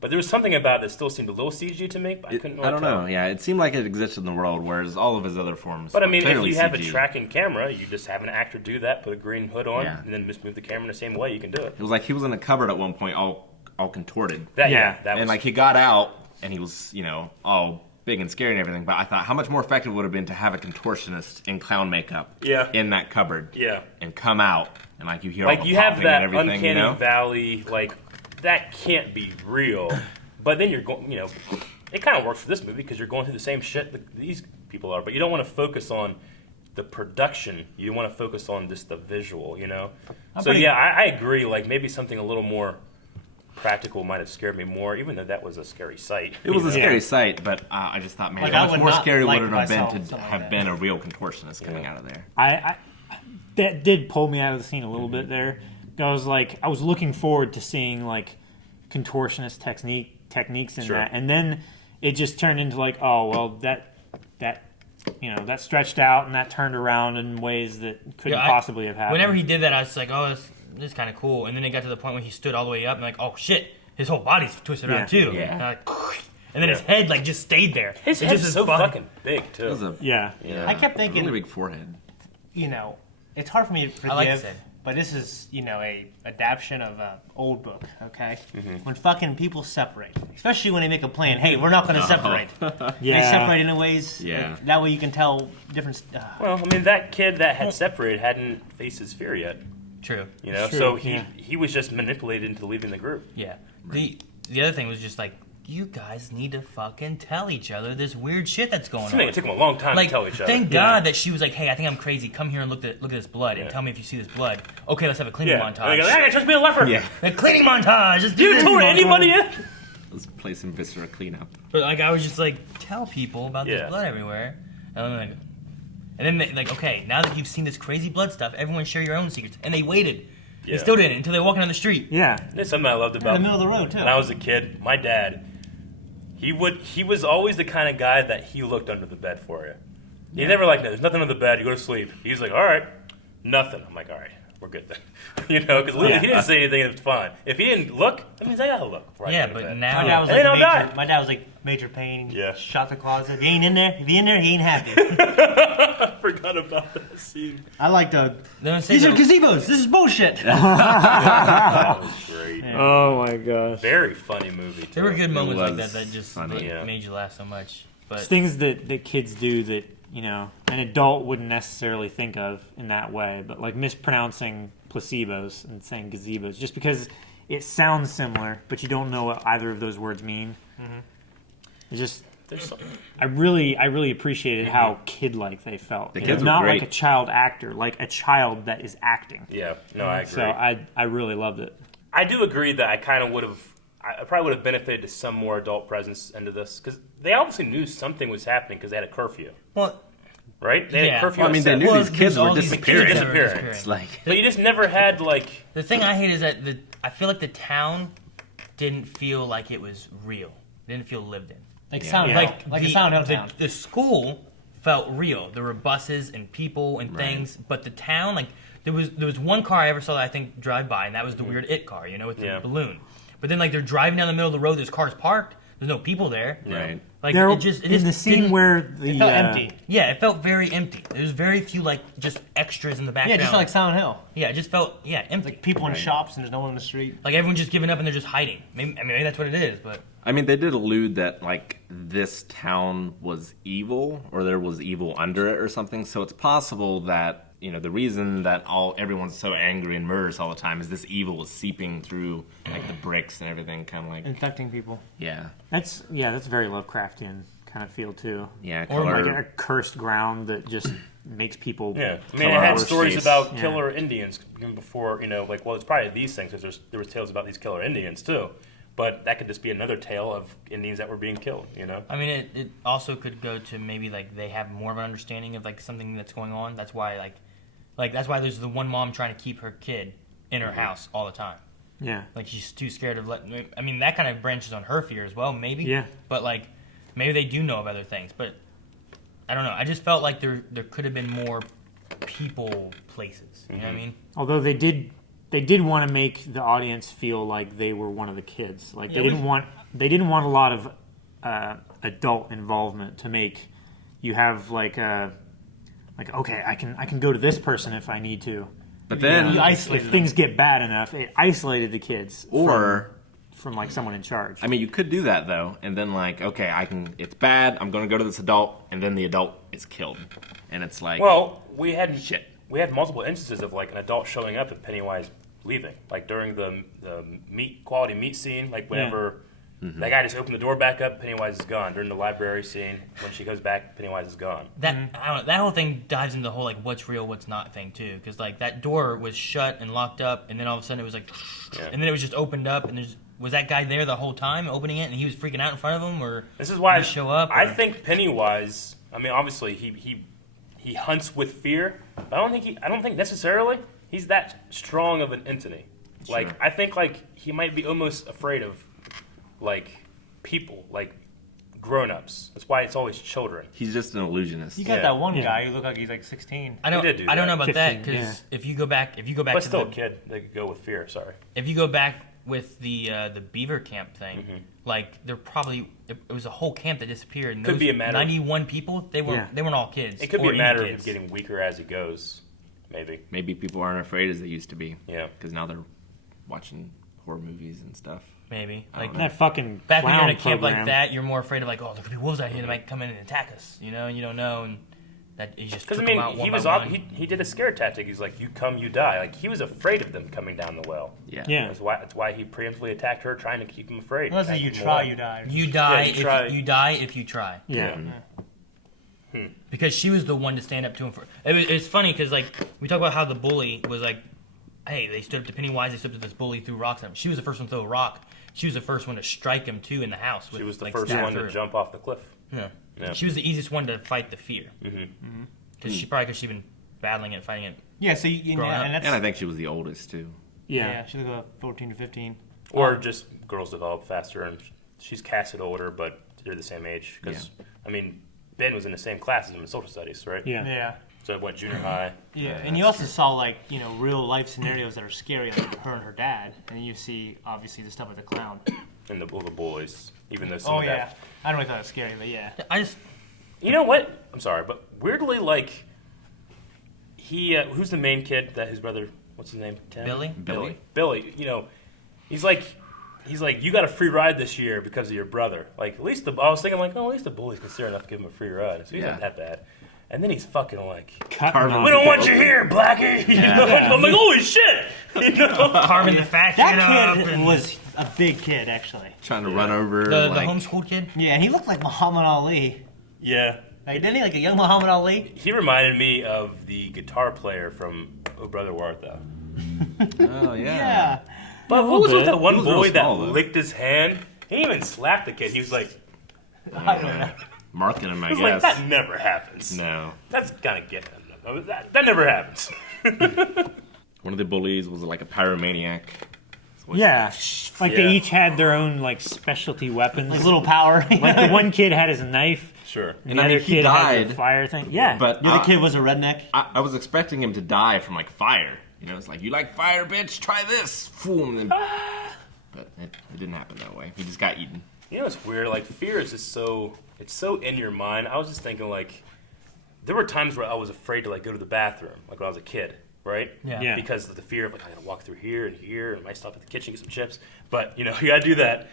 But there was something about it that still seemed a little CG to me. But I couldn't really I don't tell. know. Yeah, it seemed like it existed in the world, whereas all of his other forms. But I were mean, if clearly you have a CG. tracking camera, you just have an actor do that, put a green hood on, Yeah. and then just move the camera in the same way. You can do it. It was like he was in a cupboard at one point, all contorted, That Yeah. that was and like he got out and he was, all big and scary and everything. But I thought, how much more effective would it have been to have a contortionist in clown makeup, Yeah. in that cupboard, yeah. and come out and like you hear all Like the you have popping that and everything, uncanny valley, like that can't be real. But then you're going, it kind of works for this movie because you're going through the same shit that these people are. But you don't want to focus on the production. You want to focus on just the visual, So yeah, I agree. Like maybe something a little more practical might have scared me more, even though that was a scary sight. It was a you know? scary sight, but I just thought, man, Like, how I much would more not scary like would it if I have been saw to something like have that. been a real contortionist coming out of there? I that did pull me out of the scene a little bit there. I was looking forward to seeing like contortionist techniques in Sure. that, and then it just turned into like, oh well, that that stretched out and that turned around in ways that couldn't possibly have happened. Whenever he did that, I was like, oh, this is kind of cool. And then it got to the point when he stood all the way up, and like, oh shit, his whole body's twisted around too. Yeah. And, and then his head like just stayed there. His It head's just so is fun. fucking big It too. was a yeah, I kept thinking, really big forehead. It's hard for me to forgive, I like his head. but this is, a adaptation of an old book, okay? When fucking people separate, especially when they make a plan, hey, we're not going to separate. yeah. They separate in ways, Yeah. that way you can tell different. Well, I mean, that kid that had separated hadn't faced his fear yet. True. True, So yeah. he was just manipulated into leaving the group. Yeah. The other thing was just like, you guys need to fucking tell each other this weird shit that's going I mean, on. it took them a long time Like, to tell each other. thank God that she was like, hey, I think I'm crazy. Come here and look at this blood and Yeah. tell me if you see this blood. Okay, let's have a cleaning Yeah. And they montage. go, hey, trust me, a leopard. Yeah. A cleaning montage. Let's do You this. tore anybody in? Let's play some viscera cleanup. But like, I was just like, tell people about Yeah. this blood everywhere. And then they, like, okay, now that you've seen this crazy blood stuff, everyone share your own secrets. And they waited. Yeah. They still didn't until they were walking down the street. yeah. There's something I loved In about the middle of the road, too. when I was a kid. My dad, he was always the kind of guy that he looked under the bed for you. He never like, there's nothing under the bed. You go to sleep. He's like, all right, nothing. I'm like, all right, we're good then. Because he didn't say anything. It's fine. If he didn't look, that means I gotta look. Before I Yeah, go to but bed. now... My dad was And they like don't die. my dad was like major pain. Yeah. Shot the closet. If he ain't in there, he ain't happy. I forgot about that scene. I like the. They're gonna say These are that- gazebos. This is bullshit. That was great. Oh my gosh. Very funny movie. There were good moments like that was just funny. like, Yeah. made you laugh so much. But It's things that kids do that an adult wouldn't necessarily think of in that way, but like mispronouncing placebos and saying gazebos just because it sounds similar, but you don't know what either of those words mean. It's just There's something. I really appreciated how kid-like they felt. The You kids know, were not great. like a child actor, like a child that is acting. Yeah, no, I agree. So I really loved it. I do agree that I probably would have benefited to some more adult presence into this because they obviously knew something was happening because they had a curfew, Well, right? They had a curfew. Well, I mean, they knew Well, these kids all were these disappearing. kids are Disappearing. It's like, But you just never had like. the thing I hate is that I feel like the town didn't feel like it was real. It didn't feel lived in. Like Yeah. Sound Yeah. Hill, like a Sound Hill town. The school felt real. There were buses and people and Right. things, but the town, like there was one car I ever saw that I think drive by, and that was the weird It car, with the Yeah. balloon. But then like they're driving down the middle of the road. There's cars parked. There's no people there. right. Like There, it just in the scene didn't- where the It felt empty. yeah, it felt very empty. There's very few like just extras in the Yeah, background. it just felt like Sound Hill. Yeah, it just felt empty. Like people in Right. shops and there's no one in the street. Like everyone's just giving up and they're just hiding. Maybe that's what it is, but I mean, they did allude that like this town was evil, or there was evil under it, or something. So it's possible that the reason that everyone's so angry and murders all the time is this evil is seeping through like the bricks and everything, kind of like Infecting people. that's very Lovecraftian kind of feel too. yeah, Or color. Like a cursed ground that just makes people. Yeah, I mean, it Color had horse stories face. about Yeah. killer Indians even before, it's probably these things because there was tales about these killer Indians too, but that could just be another tale of Indians that were being killed, I mean it also could go to maybe like they have more of an understanding of like something that's going on. That's why that's why there's the one mom trying to keep her kid in her house all the time. Yeah. Like she's too scared of letting. I mean that kind of branches on her fear as well, maybe. Yeah. But like maybe they do know of other things, but I don't know. I just felt like there could have been more people places. You know what I mean? Although they did want to make the audience feel like they were one of the kids. Like they didn't want a lot of adult involvement to make you have like okay, I can go to this person if I need to. But then, You isolated If things get bad enough, it isolated the kids from like someone in charge. I mean, you could do that though, and then like, okay, it's bad. I'm going to go to this adult, and then the adult is killed, and it's like, Well, we had Shit. We had multiple instances of like an adult showing up and Pennywise leaving, like during the quality meat scene, like whenever that guy just opened the door back up, Pennywise is gone. During the library scene, when she goes back, Pennywise is gone. That I don't know, that whole thing dives into the whole like what's real, what's not thing too, because like that door was shut and locked up, and then all of a sudden it was like, and then it was just opened up, and was that guy there the whole time opening it, and he was freaking out in front of him, or This is why did he show up? I or- think Pennywise. I mean, obviously he hunts with fear, but I don't think necessarily he's that strong of an entity. Like I think like he might be almost afraid of like people, like grown-ups. That's why it's always children. he's just an illusionist. You got Yeah. that one Yeah. guy who looked like he's like 16. I don't did do I don't that. know about that 15, because yeah. if you go back But to still, the, a kid, they could go with fear. Sorry. if you go back with the beaver camp thing, like there probably it was a whole camp that disappeared. And Could those be a matter- 91 people. They weren't all kids. It could or be a matter of even him kids. getting weaker as he goes. Maybe. Maybe people aren't afraid as they used to be. Yeah. Because now they're watching horror movies and stuff. Maybe I like don't know. that fucking back when you're in a clown camp program. like that, you're more afraid of like, oh, there could be wolves out here that might come in and attack us, and you don't know, and that you just Because took I mean, them out one he by was one. he did a scare tactic. He's like, "You come, you die." Like he was afraid of them coming down the well. Yeah. Yeah. That's why he preemptively attacked her, trying to keep him afraid. Unless Keep you him try, away. you die. You die you try. if you die if you try. Yeah. Because she was the one to stand up to him for. It's funny because like we talk about how the bully was like, hey, they stood up to Pennywise, they stood up to this bully, threw rocks at him. She was the first one to throw a rock. She was the first one to strike him too in the house. She was the like, first stab one through. to jump off the cliff. Yeah. Yeah. She was the easiest one to fight the fear. Because because she'd been battling it, fighting it. Yeah, so you, Growing up. and that's And I think she was the oldest too. Yeah. yeah, she's like about 14 to 15. Or just girls develop faster, and she's casted older, but they're the same age. Because I mean, Ben was in the same class as him in social studies, right? Yeah. Yeah. So it went junior high. Yeah, and you also saw like real life scenarios that are scary, like her and her dad, and you see obviously the stuff with the clown. And the bullies, even though some Oh of yeah, that. I don't really thought it was scary, but yeah. I just You know what? I'm sorry, but weirdly, like he, who's the main kid that his brother? What's his name? Tim? Billy. Billy. He's like, you got a free ride this year because of your brother. Like at least I was thinking like, oh, at least the bullies consider enough to give him a free ride. So he's Yeah. not that bad. And then he's fucking like, Cutting off we don't want people. you here, Blackie. You know? I'm like, holy shit. carving the fat shit That up. kid and was a big kid, actually. Trying to run over the like, homeschooled kid. Yeah, he looked like Muhammad Ali. Yeah. Like, didn't he? Like a young Muhammad Ali? He reminded me of the guitar player from Oh Brother Wart, though. Oh yeah. Yeah. But what was with that He one was real boy that small, though. licked his hand? He didn't even slapped the kid. He was like, I don't know. Marking him, I he was guess. like, that never happens. No. That's gotta get him. That never happens. One of the bullies was like a pyromaniac. Yeah, like Yeah. they each had their own like specialty weapons. Like little power. Like the one kid had his knife, Sure. and And the I other mean, he kid had died, the fire thing. Yeah, But The other kid was a redneck. I was expecting him to die from like fire. You know, it's like, you like fire, bitch? Try this. Boom. But it didn't happen that way. He just got eaten. You know what's weird? Like, fear is just it's so in your mind. I was just thinking, like, there were times where I was afraid to, like, go to the bathroom, like when I was a kid, right? Yeah. Because of the fear of, like, I gotta walk through here, and I might stop at the kitchen, get some chips. But, you know, you gotta do that.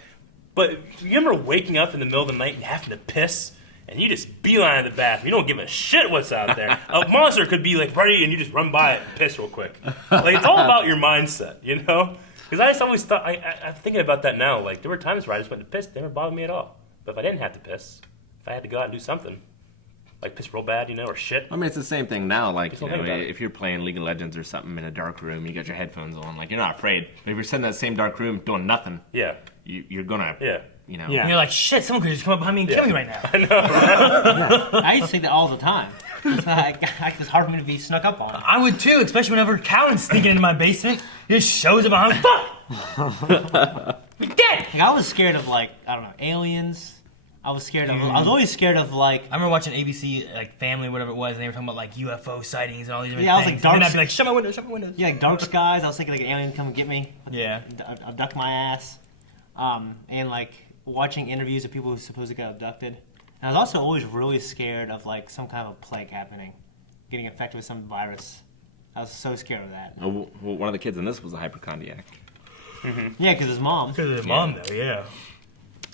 But you remember waking up in the middle of the night and having to piss? And you just beeline to the bathroom. You don't give a shit what's out there. A monster could be, like, ready, and you just run by it and piss real quick. Like, it's all about your mindset, you know? Because I just always thought, I'm thinking about that now. Like, there were times where I just went to piss, it never bothered me at all. But if I didn't have to piss, if I had to go out and do something, like piss real bad, you know, or shit. I mean, it's the same thing now. Like, Just you don't know, think about it. if you're playing League of Legends or something in a dark room, you got your headphones on, like, you're not afraid. But if you're sitting in that same dark room doing nothing, Yeah. you're gonna, Yeah. you know. Yeah. And you're like, shit, someone could just come up behind me and kill me right now. I used to think that all the time. It's hard for me to be snuck up on. I would too, especially whenever Calvin's sneaking into my basement. He just shows up behind me. Fuck! You're dead! Like, I was scared of, like, I don't know, aliens. I was always scared of, like, I remember watching ABC, like Family, whatever it was, and they were talking about like UFO sightings and all these different Yeah, I was things. like, and then dark- I'd be like, shut my windows, shut my windows. yeah, like dark skies. I was thinking like an alien come and get me, Yeah. abduct my ass, and like watching interviews of people who supposedly got abducted. And I was also always really scared of like some kind of a plague happening, getting infected with some virus. I was so scared of that. Well, one of the kids in this was a hypochondriac. Yeah, because his mom, Because of his mom, though, yeah.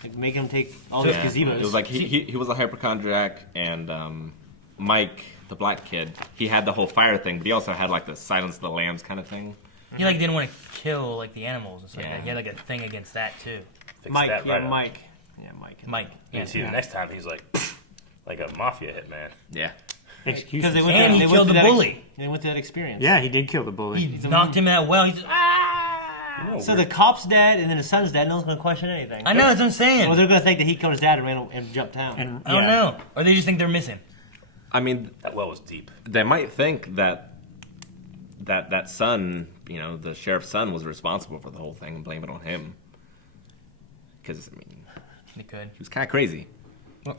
like making him take all these gazebos. It was like he was a hypochondriac, and Mike, the black kid, he had the whole fire thing, but he also had like the Silence of the Lambs kind of thing. He like didn't want to kill like the animals and stuff like Yeah. that. He had like a thing against that too. Fix Mike, that right up. Mike, yeah, Mike. Mike. You Yeah. see the next time he's like a mafia hitman. Yeah. excuses. Because they went And through- he they killed went the through that bully. They went through that experience. Yeah, he did kill the bully. He knocked him in that well. He's just, ah! No, So weird. the cop's dead, and then his son's dead. No one's gonna question anything. I know, that's what I'm saying. Well, they're gonna think that he killed his dad and ran and jumped town. And I don't know. Or they just think they're missing. I mean, That well was deep. they might think that son, you know, the sheriff's son was responsible for the whole thing and blame it on him. Because, I mean, They could. he was kind of crazy.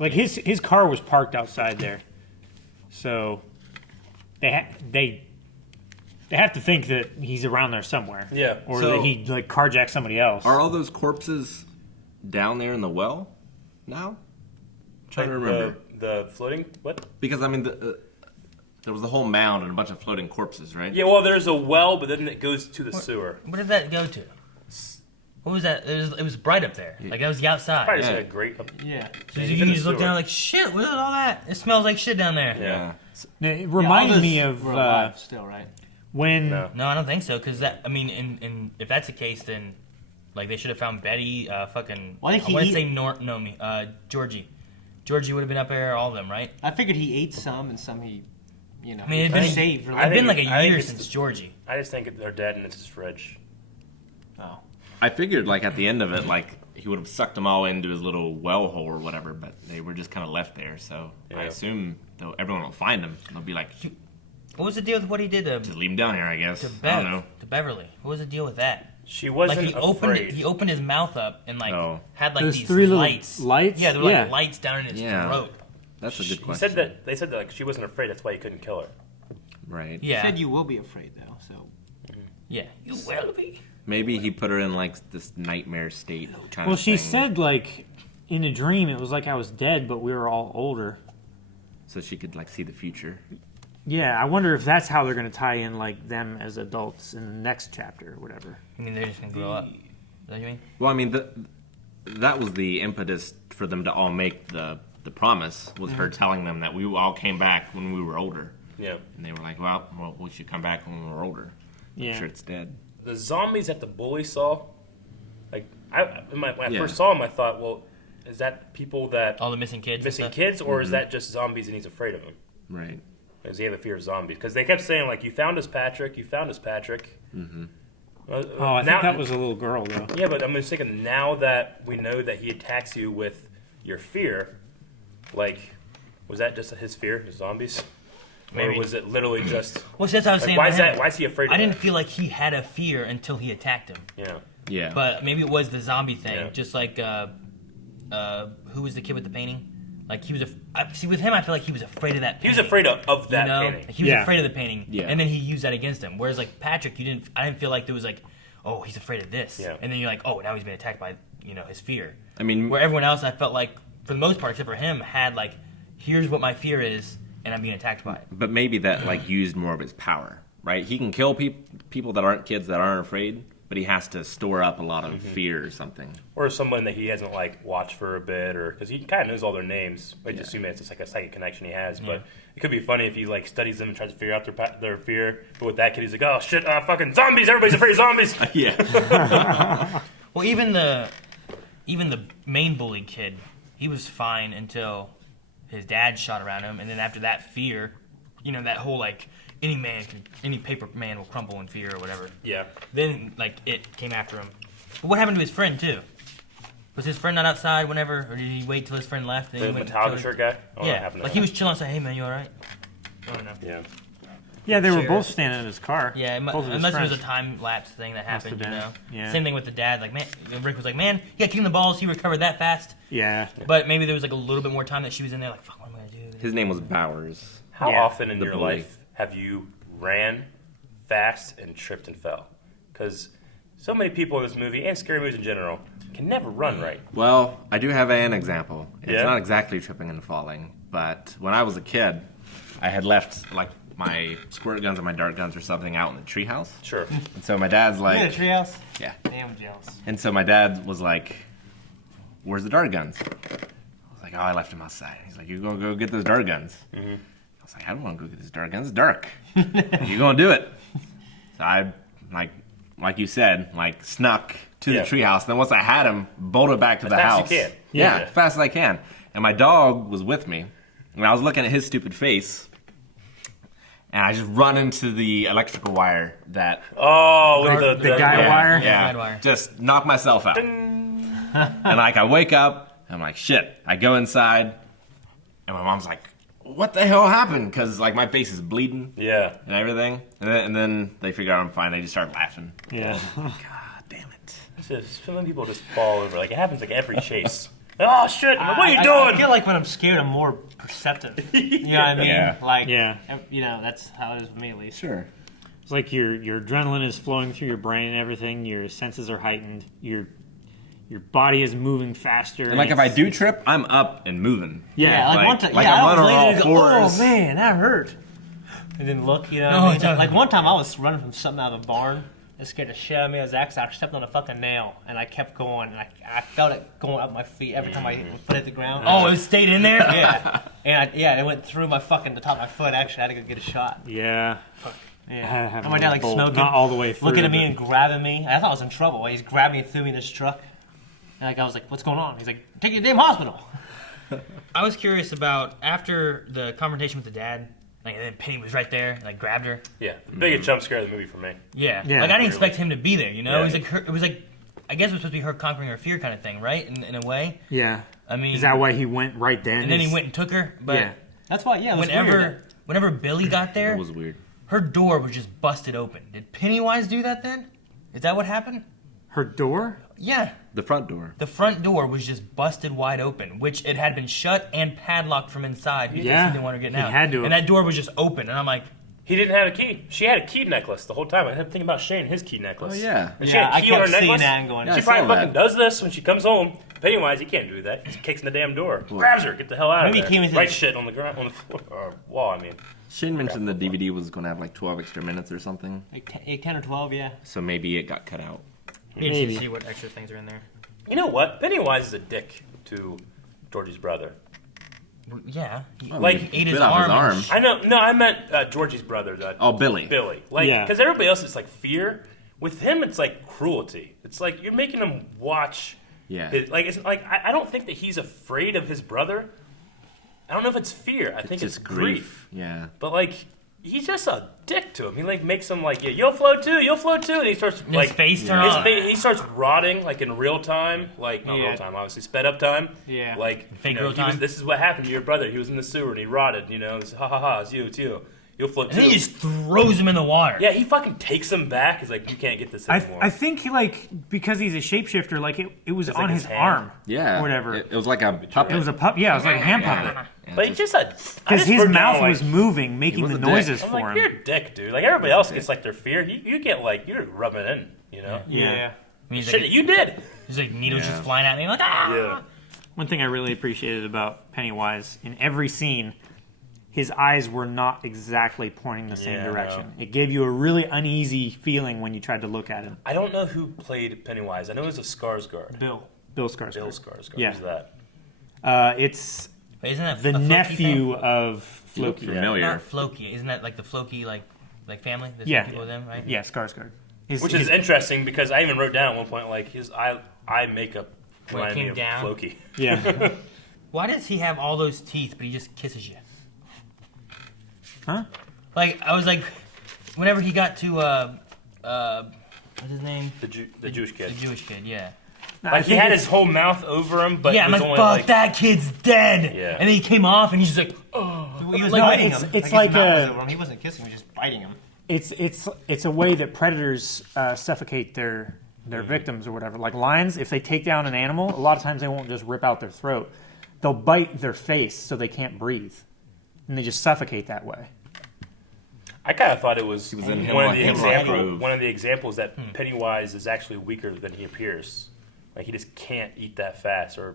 Like his car was parked outside there, so they have to think that he's around there somewhere. Yeah. Or So- that he like carjacked somebody else. Are all those corpses down there in the well now? I'm trying to remember. The floating what? Because, I mean, there was the whole mound and a bunch of floating corpses, right? Yeah, well, there's a well, but then it goes to the sewer. What did that go to? What was that? It was bright up there. Like that was the outside. Probably just Yeah. had a great. yeah. So he's you in the just look sewer. down like, shit, what is all that? It smells like shit down there. Yeah. Now, it reminded me All of those were alive still, right? when No. No, I don't think so. Because that, I mean, in if that's the case, then like they should have found Betty, fucking. Why did he I want to eat- say Georgie. Georgie would have been up there, all of them, right? I figured he ate some and some he, you know, I mean, it'd he been, saved. I it'd been think- like I a think year it's since the- Georgie. I just think they're dead and it's his fridge. Oh. I figured, like, at the end of it, like, he would have sucked them all into his little well hole or whatever, but they were just kind of left there, so I Yeah. assume everyone will find them. They'll be like, What was the deal with what he did to just leave them down here, I guess. to I don't know. Beverly? What was the deal with that? She Like wasn't he afraid. opened his mouth up and like Oh. had like Those these three little lights. lights? Yeah, there were Yeah. like lights down in his Yeah. throat. That's a good He question. said that they said that like she wasn't afraid. That's why he couldn't kill her. Right. Yeah. Said you will be afraid though. So Yeah. You will be. Maybe he put her in, like, this nightmare state kind well, of she thing, said like in a dream it was like I was dead, but we were all older. so she could, like, see the future. Yeah, I wonder if that's how they're going to tie in like them as adults in the next chapter or whatever. I mean, they're just gonna grow up. Is that what you mean? Well, I mean, that was the impetus for them to all make the promise, was her telling them that we all came back when we were older. Yeah. And they were like, well, we should come back when we're older. Yeah. I'm sure it's dead. The zombies that the bully saw, like when I Yeah. first saw him, I thought, well, is that people that All the missing kids. and missing stuff? kids, or is that just zombies and he's afraid of them? Right. Does he have a fear of zombies? Because they kept saying like, "You found us, Patrick. You found us, Patrick." Mm-hmm. I think that was a little girl, though. Yeah, but I'm just thinking, now that we know that he attacks you with your fear, like, was that just his fear, his zombies? Maybe. Or was it literally just... Well, see, that's what I was saying. Why is that? Why is he afraid of I didn't that? feel like he had a fear until he attacked him. Yeah. Yeah. But maybe it was the zombie thing. Yeah. Just like, who was the kid with the painting? Like, he was... see, with him, I feel like he was afraid of that He painting. was afraid of that you know? painting. He was Yeah. afraid of the painting. Yeah. And then he used that against him. Whereas, like, Patrick, I didn't feel like there was like, oh, he's afraid of this. Yeah. And then you're like, oh, now he's been attacked by, his fear. I mean, Where everyone else, I felt like, for the most part, except for him, had like, here's what my fear is, and I'm being attacked by it. but maybe that like used more of his power, right? He can kill people that aren't kids that aren't afraid, but he has to store up a lot of fear or something. Or someone that he hasn't, like, watched for a bit, or... Because he kind of knows all their names. I just assume it's just, like, a psychic connection he has. But it could be funny if he, like, studies them and tries to figure out their fear. But with that kid, he's like, oh, shit, fucking zombies! Everybody's afraid of zombies! Yeah. Well, even the main bully kid, he was fine until his dad shot around him, and then after that fear, that whole like any paper man will crumble in fear or whatever. Yeah. Then like it came after him. But what happened to his friend too? Was his friend not outside whenever, or did he wait till his friend left? And The he went Metallica and shirt killed guy? him? Oh, that Yeah, happened to like him. he was chilling and said, "Hey man, you all right?" I don't know. Yeah. Yeah, they were Sheriff. both standing in his car. Yeah, both of his unless it was a friends. time lapse thing that Must happened, have been, yeah. Same thing with the dad. Like, man, Rick was like, "Man, yeah, kick him the balls. He recovered that fast." Yeah. But maybe there was like a little bit more time that she was in there. Like, fuck, what am I gonna do? His name was Bowers. How Yeah. often in The your bully. life have you ran fast and tripped and fell? Because so many people in this movie, and scary movies in general, can never run right. Well, I do have an example. It's Yeah? not exactly tripping and falling, but when I was a kid, I had left like my squirt guns or my dart guns or something out in the treehouse. Sure. And so my dad's You like, in a treehouse? yeah. Damn jealous. And so my dad was like, "Where's the dart guns?" I was like, "Oh, I left them outside." He's like, "You gonna go get those dart guns?" I was like, "I don't want to go get these dart guns. It's dark. You gonna do it?" So I like you said, like snuck to Yeah. the treehouse. Then once I had him, bolted back to the fast house. as you can. Yeah, Yeah. as fast as I can. And my dog was with me, and I was looking at his stupid face. And I just run into the electrical wire that Oh, with the guy yeah, wire? Yeah, Guide wire. just knock myself out. And like I wake up, I'm like, shit. I go inside, and my mom's like, what the hell happened? Because like my face is bleeding Yeah. and everything. And then they figure out I'm fine. They just start laughing. Yeah. God damn it. It's just, so many people just fall over. Like, it happens like every chase. Oh, shit. I'm like, what are you I doing? feel like when I'm scared, I'm more perceptive. You know what I mean? Yeah. Like, Yeah. That's how it is with me at least. Sure. It's like your adrenaline is flowing through your brain and everything. Your senses are heightened. Your body is moving faster. And like if I do trip, I'm up and moving. yeah, like like- one time, like yeah, I'm I was on laying all there and go, fours. oh man, that hurt. And then look, you know what Oh, I mean? it's a- Like one time I was running from something out of a barn. It scared the shit out of me. I was actually, I stepped on a fucking nail, and I kept going, and I felt it going up my feet every time I put it the ground. Oh, it stayed in there. yeah. And it went through my fucking, the top of my foot, actually. I had to go get a shot. yeah. Yeah. I have And my dad, like, both, smoking. not all the way through, Looking at me but- and grabbing me. I thought I was in trouble. He's grabbed me and threw me in his truck. And like I was like, what's going on? He's like, take you to the damn hospital. I was curious about after the confrontation with the dad. Like, and then Penny was right there, and like grabbed her. Yeah. The biggest jump scare of the movie for me. Yeah. Yeah. Like I didn't expect him to be there. Yeah. It was like it was like, I guess it was supposed to be her conquering her fear kind of thing, right? In a way. Yeah. I mean, Is that why he went right then? and then he went and took her. But Yeah. That's why, yeah, it was weird. whenever Billy got there, That was weird. her door was just busted open. Did Pennywise do that then? Is that what happened? Her door? Yeah. The front door. The front door was just busted wide open, which it had been shut and padlocked from inside because Yeah, he didn't want her getting he out. had to have. And that door was just open, and I'm like, He didn't have a key. She had a key necklace the whole time. I had to think about Shane, his key necklace. Oh, yeah. And she Yeah, had I a key on her kept seeing necklace. that and going, Yeah, She I probably saw fucking that. does this when she comes home. Pennywise, he can't do that. He just kicks in the damn door. Grabs her. Get the hell out Maybe he of came there. into Right the- shit on the ground, on the floor, or wall, I mean. Shane mentioned the DVD was going to have like 12 extra minutes or something. Like 10 or 12, yeah. So maybe it got cut out. maybe Maybe. see what extra things are in there. You know what? Pennywise is a dick to Georgie's brother. Yeah. Oh, Like, he ate his bit off arm. arm. I know. No, I meant Georgie's brother. Oh, Billy. Billy. Like, Yeah. because everybody else is like fear. With him, it's like cruelty. It's like you're making him watch. Yeah. It's like I don't think that he's afraid of his brother. I don't know if it's fear. I think it's just grief. Yeah. But like, he's just a dick to him. He like makes him like, yeah, you'll float too, and he starts like his face turn on. he starts rotting like in real time, like not real time, obviously sped up time. Yeah. Like Fake real time. This is what happened to your brother. He was in the sewer and he rotted. You know, it's, ha ha ha, it's you. You'll float And too. then he just throws him in the water. Yeah, he fucking takes him back. He's like, you can't get this anymore. I think he like because he's a shapeshifter, like it was It's on like his his hand. arm. Yeah. Or whatever. It was like a puppet. It was a pup. Yeah, it was like a hand puppet. But he's just a Because his mouth was moving, making was the a dick. noises I'm for like, him. you're a dick, dude. Like everybody else gets like their fear. You get like you're rubbing it in. You know. Yeah. I mean, Shit that you did. There's like needles Yeah. just flying at me, like ah. Yeah. One thing I really appreciated about Pennywise in every scene, his eyes were not exactly pointing the same Yeah, direction. It gave you a really uneasy feeling when you tried to look at him. I don't know who played Pennywise. I know it was a Skarsgård. Bill. Bill Skarsgård. Bill Skarsgård. Yeah. Who's that? It's Wait, isn't that the a Floki nephew thing? of You look Floki. familiar. Not Floki. Isn't that like the Floki like family? There's Yeah. people with them, right? Yeah, Skarsgård. Which is interesting because I even wrote down at one point like his eye makeup When it reminded me came of down? Floki. Yeah. Why does he have all those teeth, but he just kisses you? Huh? Like I was like, whenever he got to what's his name? The Jewish kid. The Jewish kid, yeah. Like he had his whole mouth over him, but Yeah, it I'm was like, only fuck, like that kid's dead. Yeah. And then he came off, and he's just like, oh. He was Like, biting it's- him. it's his like mouth was a- over him. He wasn't kissing him, he was just biting him. It's a way that predators suffocate their victims or whatever. Like lions, if they take down an animal, a lot of times they won't just rip out their throat. They'll bite their face so they can't breathe, and they just suffocate that way. I kind of thought it was, was in one of the Hemlock Grove. examples that Pennywise is actually weaker than he appears. Like he just can't eat that fast, or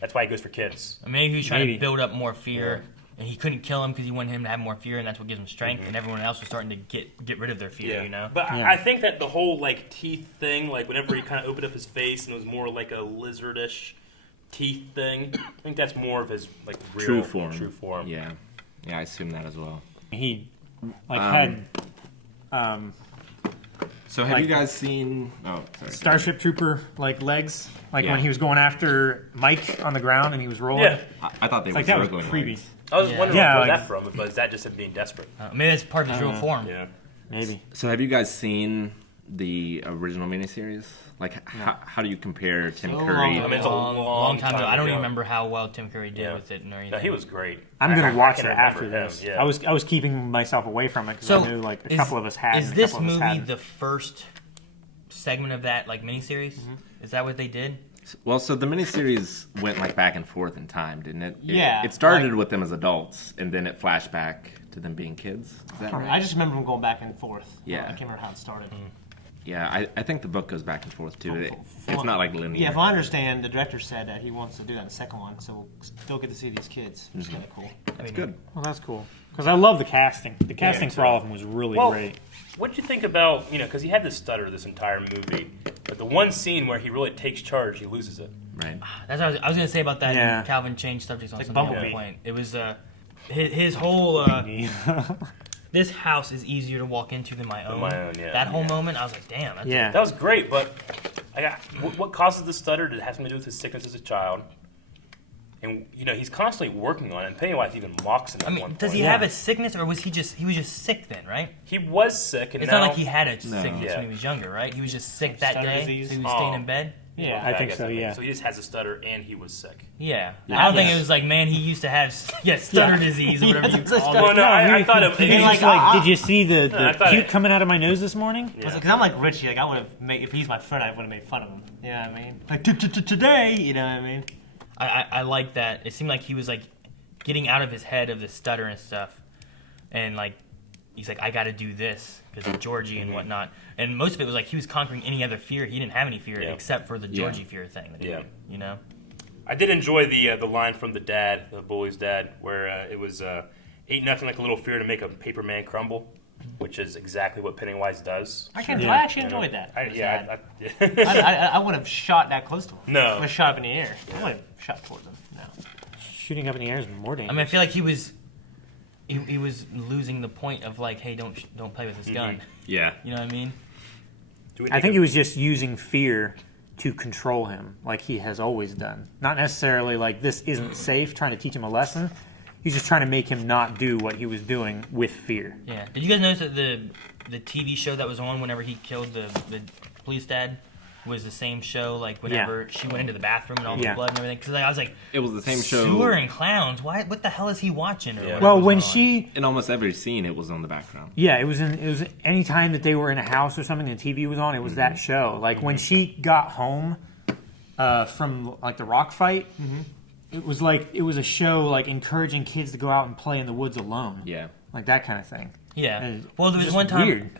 that's why he goes for kids. Maybe he was trying Maybe. to build up more fear, and he couldn't kill him because he wanted him to have more fear, and that's what gives him strength. Mm-hmm. And everyone else was starting to get rid of their fear, you know. But Yeah. I think that the whole like teeth thing, like whenever he kind of opened up his face and it was more like a lizardish teeth thing, I think that's more of his like real True form. Yeah. Yeah, I assume that as well. He had So have you guys seen? Oh, sorry. Starship Trooper like legs, like Yeah. when he was going after Mike on the ground and he was rolling. Yeah. I thought they were Like that was circling creepy. legs. I was Yeah. wondering Yeah, where like- that from, but is that just him being desperate? Maybe that's part of his real form. Yeah. Maybe. So have you guys seen the original miniseries? Like, how do you compare Tim So Curry? long I mean, it's a long time ago. I don't ago. even remember how well Tim Curry did Yeah. with it or anything. No, he was great. I'm I gonna watch can it remember after him, this. Yeah. I was keeping myself away from it because So I knew like a is- couple of us had. Is and a this couple of us movie hadn't. the first segment of that like miniseries? Is that what they did? Well, so the miniseries went like back and forth in time, didn't it? Yeah, It started with them as adults, and then it flashed back to them being kids. Is that right? I just remember him going back and forth. Yeah. I can't remember how it started. Yeah, I think the book goes back and forth too. It's not like linear. Yeah, if I understand, the director said that he wants to do that in the second one, so we'll still get to see these kids, which is kind of cool. It's good. Well, that's cool because I love the casting. The casting for all of them was really Well, great. what did you think about, because he had this stutter this entire movie, but the one scene where he really takes charge, he loses it. Right. That's what I was gonna say about that. Yeah. And Calvin changed subjects on Like something at Bumblebee. one point. It was his whole. This house is easier to walk into than my own. Yeah. That whole moment, I was like, damn. That's Yeah. That was great, but what causes the stutter? Did it have something to do with his sickness as a child? And he's constantly working on it. And Pennywise even mocks him at I one mean, point. does he have a sickness, or was he just sick then, right? He was sick, and It's now not like he had a sickness Yeah. when he was younger, right? He was just sick that Stutter day, disease? so he was staying in bed. Yeah. I think guess so, that makes- yeah. So he just has a stutter, and he was sick. Yeah. I don't think it was like, man, he used to have stutter disease or whatever you call Well, it. no, I thought it. He was like, just like, did you see I the thought puke it- coming out of my nose this morning? Yeah. Because I'm like Richie, like I would have made, if he's my friend, I would have made fun of him. You know what I mean? Like today, you know what I mean? I like that. It seemed like he was like getting out of his head of the stutter and stuff, and like he's like, I got to do this because of Georgie and whatnot. And most of it was like he was conquering any other fear. He didn't have any fear Yeah. except for the Georgie fear thing. That he Yeah. did, you know. I did enjoy the line from the dad, the bully's dad, where it was ain't nothing like a little fear to make a paper man crumble, which is exactly what Pennywise does. I actually enjoyed that. I would have shot that close to him. No. I would have shot up in the air. I would have shot towards him. No. Shooting up in the air is more dangerous. I mean, I feel like he was losing the point of like, hey, don't play with this gun. Yeah. You know what I mean? I think he was just using fear to control him, like he has always done. Not necessarily like this isn't safe, trying to teach him a lesson. He was just trying to make him not do what he was doing with fear. Yeah. Did you guys notice that the TV show that was on whenever he killed the police dad was the same show? Like whenever she went into the bathroom and all the blood and everything. Because I was like, It was the same show. Sewer and clowns. What the hell is he watching? Or whatever Well, was when going on? she, In almost every scene, it was on the background. it was any time that they were in a house or something and the TV was on, it was that show. Like when she got home from like the rock fight, it was a show like encouraging kids to go out and play in the woods alone. Yeah. Like that kind of thing. Yeah. And Well, there was just one time. weird.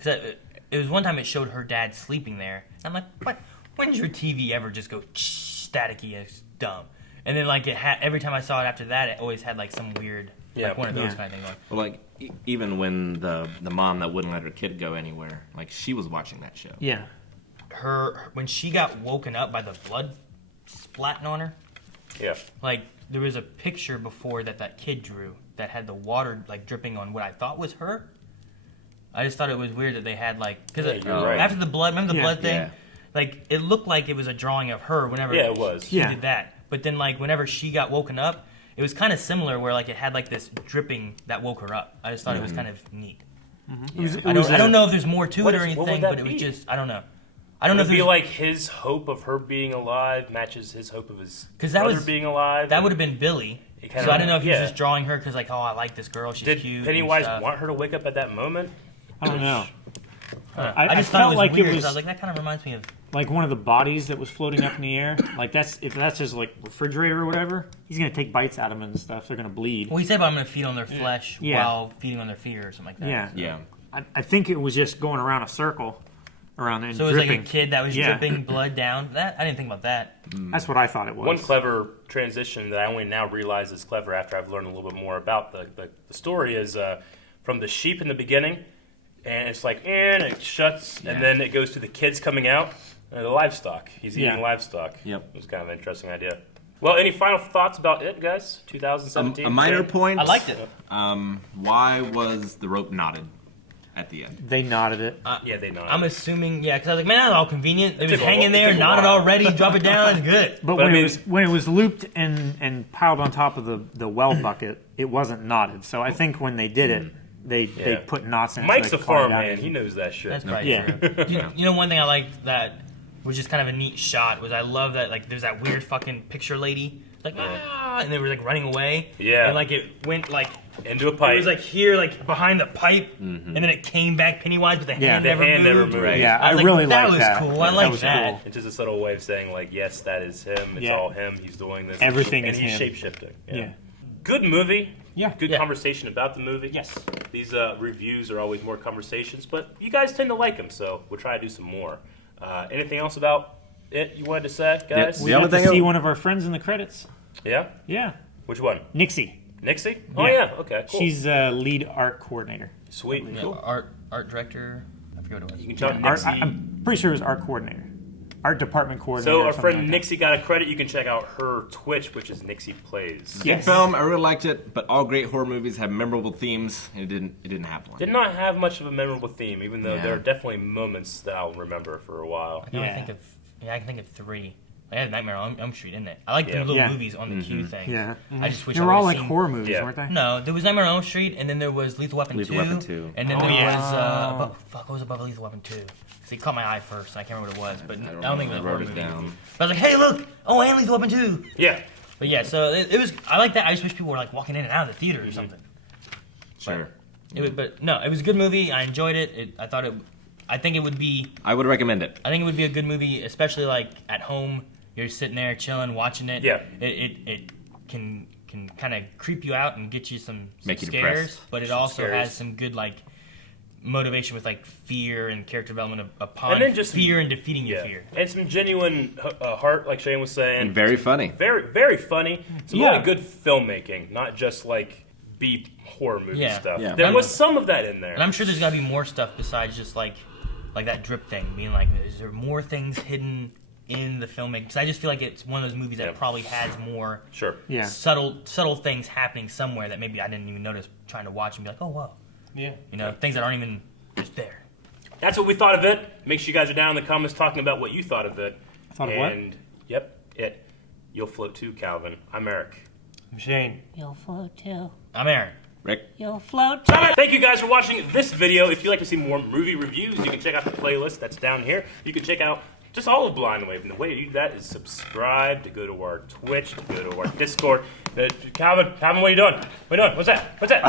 It was one time it showed her dad sleeping there. I'm like, what? When did your TV ever just go staticky and dumb? And then like every time I saw it after that, it always had like some weird, like one of those kind of things going. Well, like even when the mom that wouldn't let her kid go anywhere, like she was watching that show. Yeah. When she got woken up by the blood splatting on her, like there was a picture before that kid drew that had the water like dripping on what I thought was her. I just thought it was weird that they had like because right. after the blood, remember the blood thing? Yeah. Like it looked like it was a drawing of her whenever it was. she Yeah. did that. But then like whenever she got woken up, it was kind of similar where like it had like this dripping that woke her up. I just thought it was kind of neat. I don't know if there's more to it or what would anything, that but it was be? just I don't know. I don't know Would if it be there's like his hope of her being alive matches his hope of his 'Cause that brother was- being alive? that would have been Billy. It So kinda- I don't know if he was yeah. just drawing her because like, oh, I like this girl, she's Did cute. and Pennywise stuff. want her to wake up at that moment? I don't know. I just felt thought it was like weird. it 'cause was I was like, that kind of reminds me of. like one of the bodies that was floating up in the air. Like if that's his like refrigerator or whatever, he's gonna take bites out of them and stuff. They're gonna bleed. Well, he said, "I'm going to feed on their flesh Yeah. while feeding on their fear or something like that." Yeah. Yeah. I think it was just going around a circle around there and So it was dripping. like a kid that was Yeah. dripping blood down. That I didn't think about that. That's what I thought it was. One clever transition that I only now realize is clever after I've learned a little bit more about the story is from the sheep in the beginning, and it's like, and it shuts, and then it goes to the kids coming out, and the livestock. He's eating livestock. Yep. It was kind of an interesting idea. Well, any final thoughts about it, guys? 2017? A minor point. I liked it. Why was the rope knotted at the end? They knotted it. Yeah, they know. I'm assuming, because I was like, man, that's all convenient. It was took a hanging while- it there, took a knotted while. already, drop it down, that's good. But But when I mean- it was looped and piled on top of the well bucket, it wasn't knotted. So I think when they did it, they put knots in it. Mike's so a they climb down farmman. and- He knows that shit. That's probably Yeah. true. You know, one thing I liked that was just kind of a neat shot was I love that, like, there's that weird fucking picture lady, like, and they were, like, running away. Yeah. And, like, it went, like, Into a pipe. it was, like, here, like, behind the pipe, and then it came back Pennywise, but the hand The never hand moved. never moved. Right. Yeah, I I was like, really that liked was that. cool. I That like was that. cool. It's just a subtle way of saying, like, yes, that is him. It's Yeah. all him. He's doing this. Everything and is he's him. shape-shifting. Yeah. Good movie. Yeah. Good Yeah. conversation about the movie. Yes. These reviews are always more conversations, but you guys tend to like them, so we'll try to do some more. Anything else about it you wanted to say, guys? We The only got to thing see I- one of our friends in the credits. Yeah? Yeah. Which one? Nixie. Nixie? Oh, Yeah. yeah. Okay, cool. She's lead art coordinator. Sweet. Yeah, Cool. art director, I forget what it was. You can check out Art, Nixie. I'm pretty sure it was art coordinator. Art department coordinator. So or our something friend like that. Nixie got a credit. You can check out her Twitch, which is Nixie Plays. Yes. Good film. I really liked it, but all great horror movies have memorable themes, and it didn't have one. Did not have much of a memorable theme, even though Yeah. there are definitely moments that I'll remember for a while. I can only Yeah. think of I can think of three. I had Nightmare on Elm Street in it. I like the Yeah. little Yeah. movies on the queue thing. Yeah. I just wish They I were all would've like seen- horror movies, Yeah. weren't they? No, there was Nightmare on Elm Street, and then there was Lethal Weapon Lethal 2. Weapon 2. And then Oh, there yeah. was what was above Lethal Weapon 2? Because he caught my eye first, and I can't remember what it was, but I don't think it was a horror wrote it movie. down. But I was like, hey, look! Oh, and Lethal Weapon 2! Yeah. But yeah, so it was. I like that. I just wish people were like walking in and out of the theater or something. Sure. But no, it was a good movie. I enjoyed it. I think it would be. I would recommend it. I think it would be a good movie, especially like at home. You're sitting there chilling, watching it. Yeah. It can kind of creep you out and get you some Make you scares, depressed. but it Some also scares. has some good like motivation with like fear and character development upon And then just fear and defeating your Yeah. fear. And some genuine heart, like Shane was saying. And very funny. Very, very funny. Some Yeah. really good filmmaking, not just like B horror movie Yeah. stuff. Yeah. There was some of that in there. And I'm sure there's got to be more stuff besides just like that drip thing. Being like, is there more things hidden in the filmmaking? Because I just feel like it's one of those movies that Yeah. probably has more Sure. Yeah. subtle things happening somewhere that maybe I didn't even notice trying to watch and be like, oh wow, Yeah. you know, things that aren't even just there. That's what we thought of it. Make sure you guys are down in the comments talking about what you thought of it. Thought of what? And, yep, it. You'll float too, Calvin. I'm Eric. I'm Shane. You'll float too. I'm Aaron. Rick. You'll float too. Thank you guys for watching this video. If you'd like to see more movie reviews, you can check out the playlist that's down here. You can check out just all of Blind Wave. And the way to do that is subscribe, to go to our Twitch, to go to our Discord. Calvin, what are you doing? What are you doing? What's that? What's that?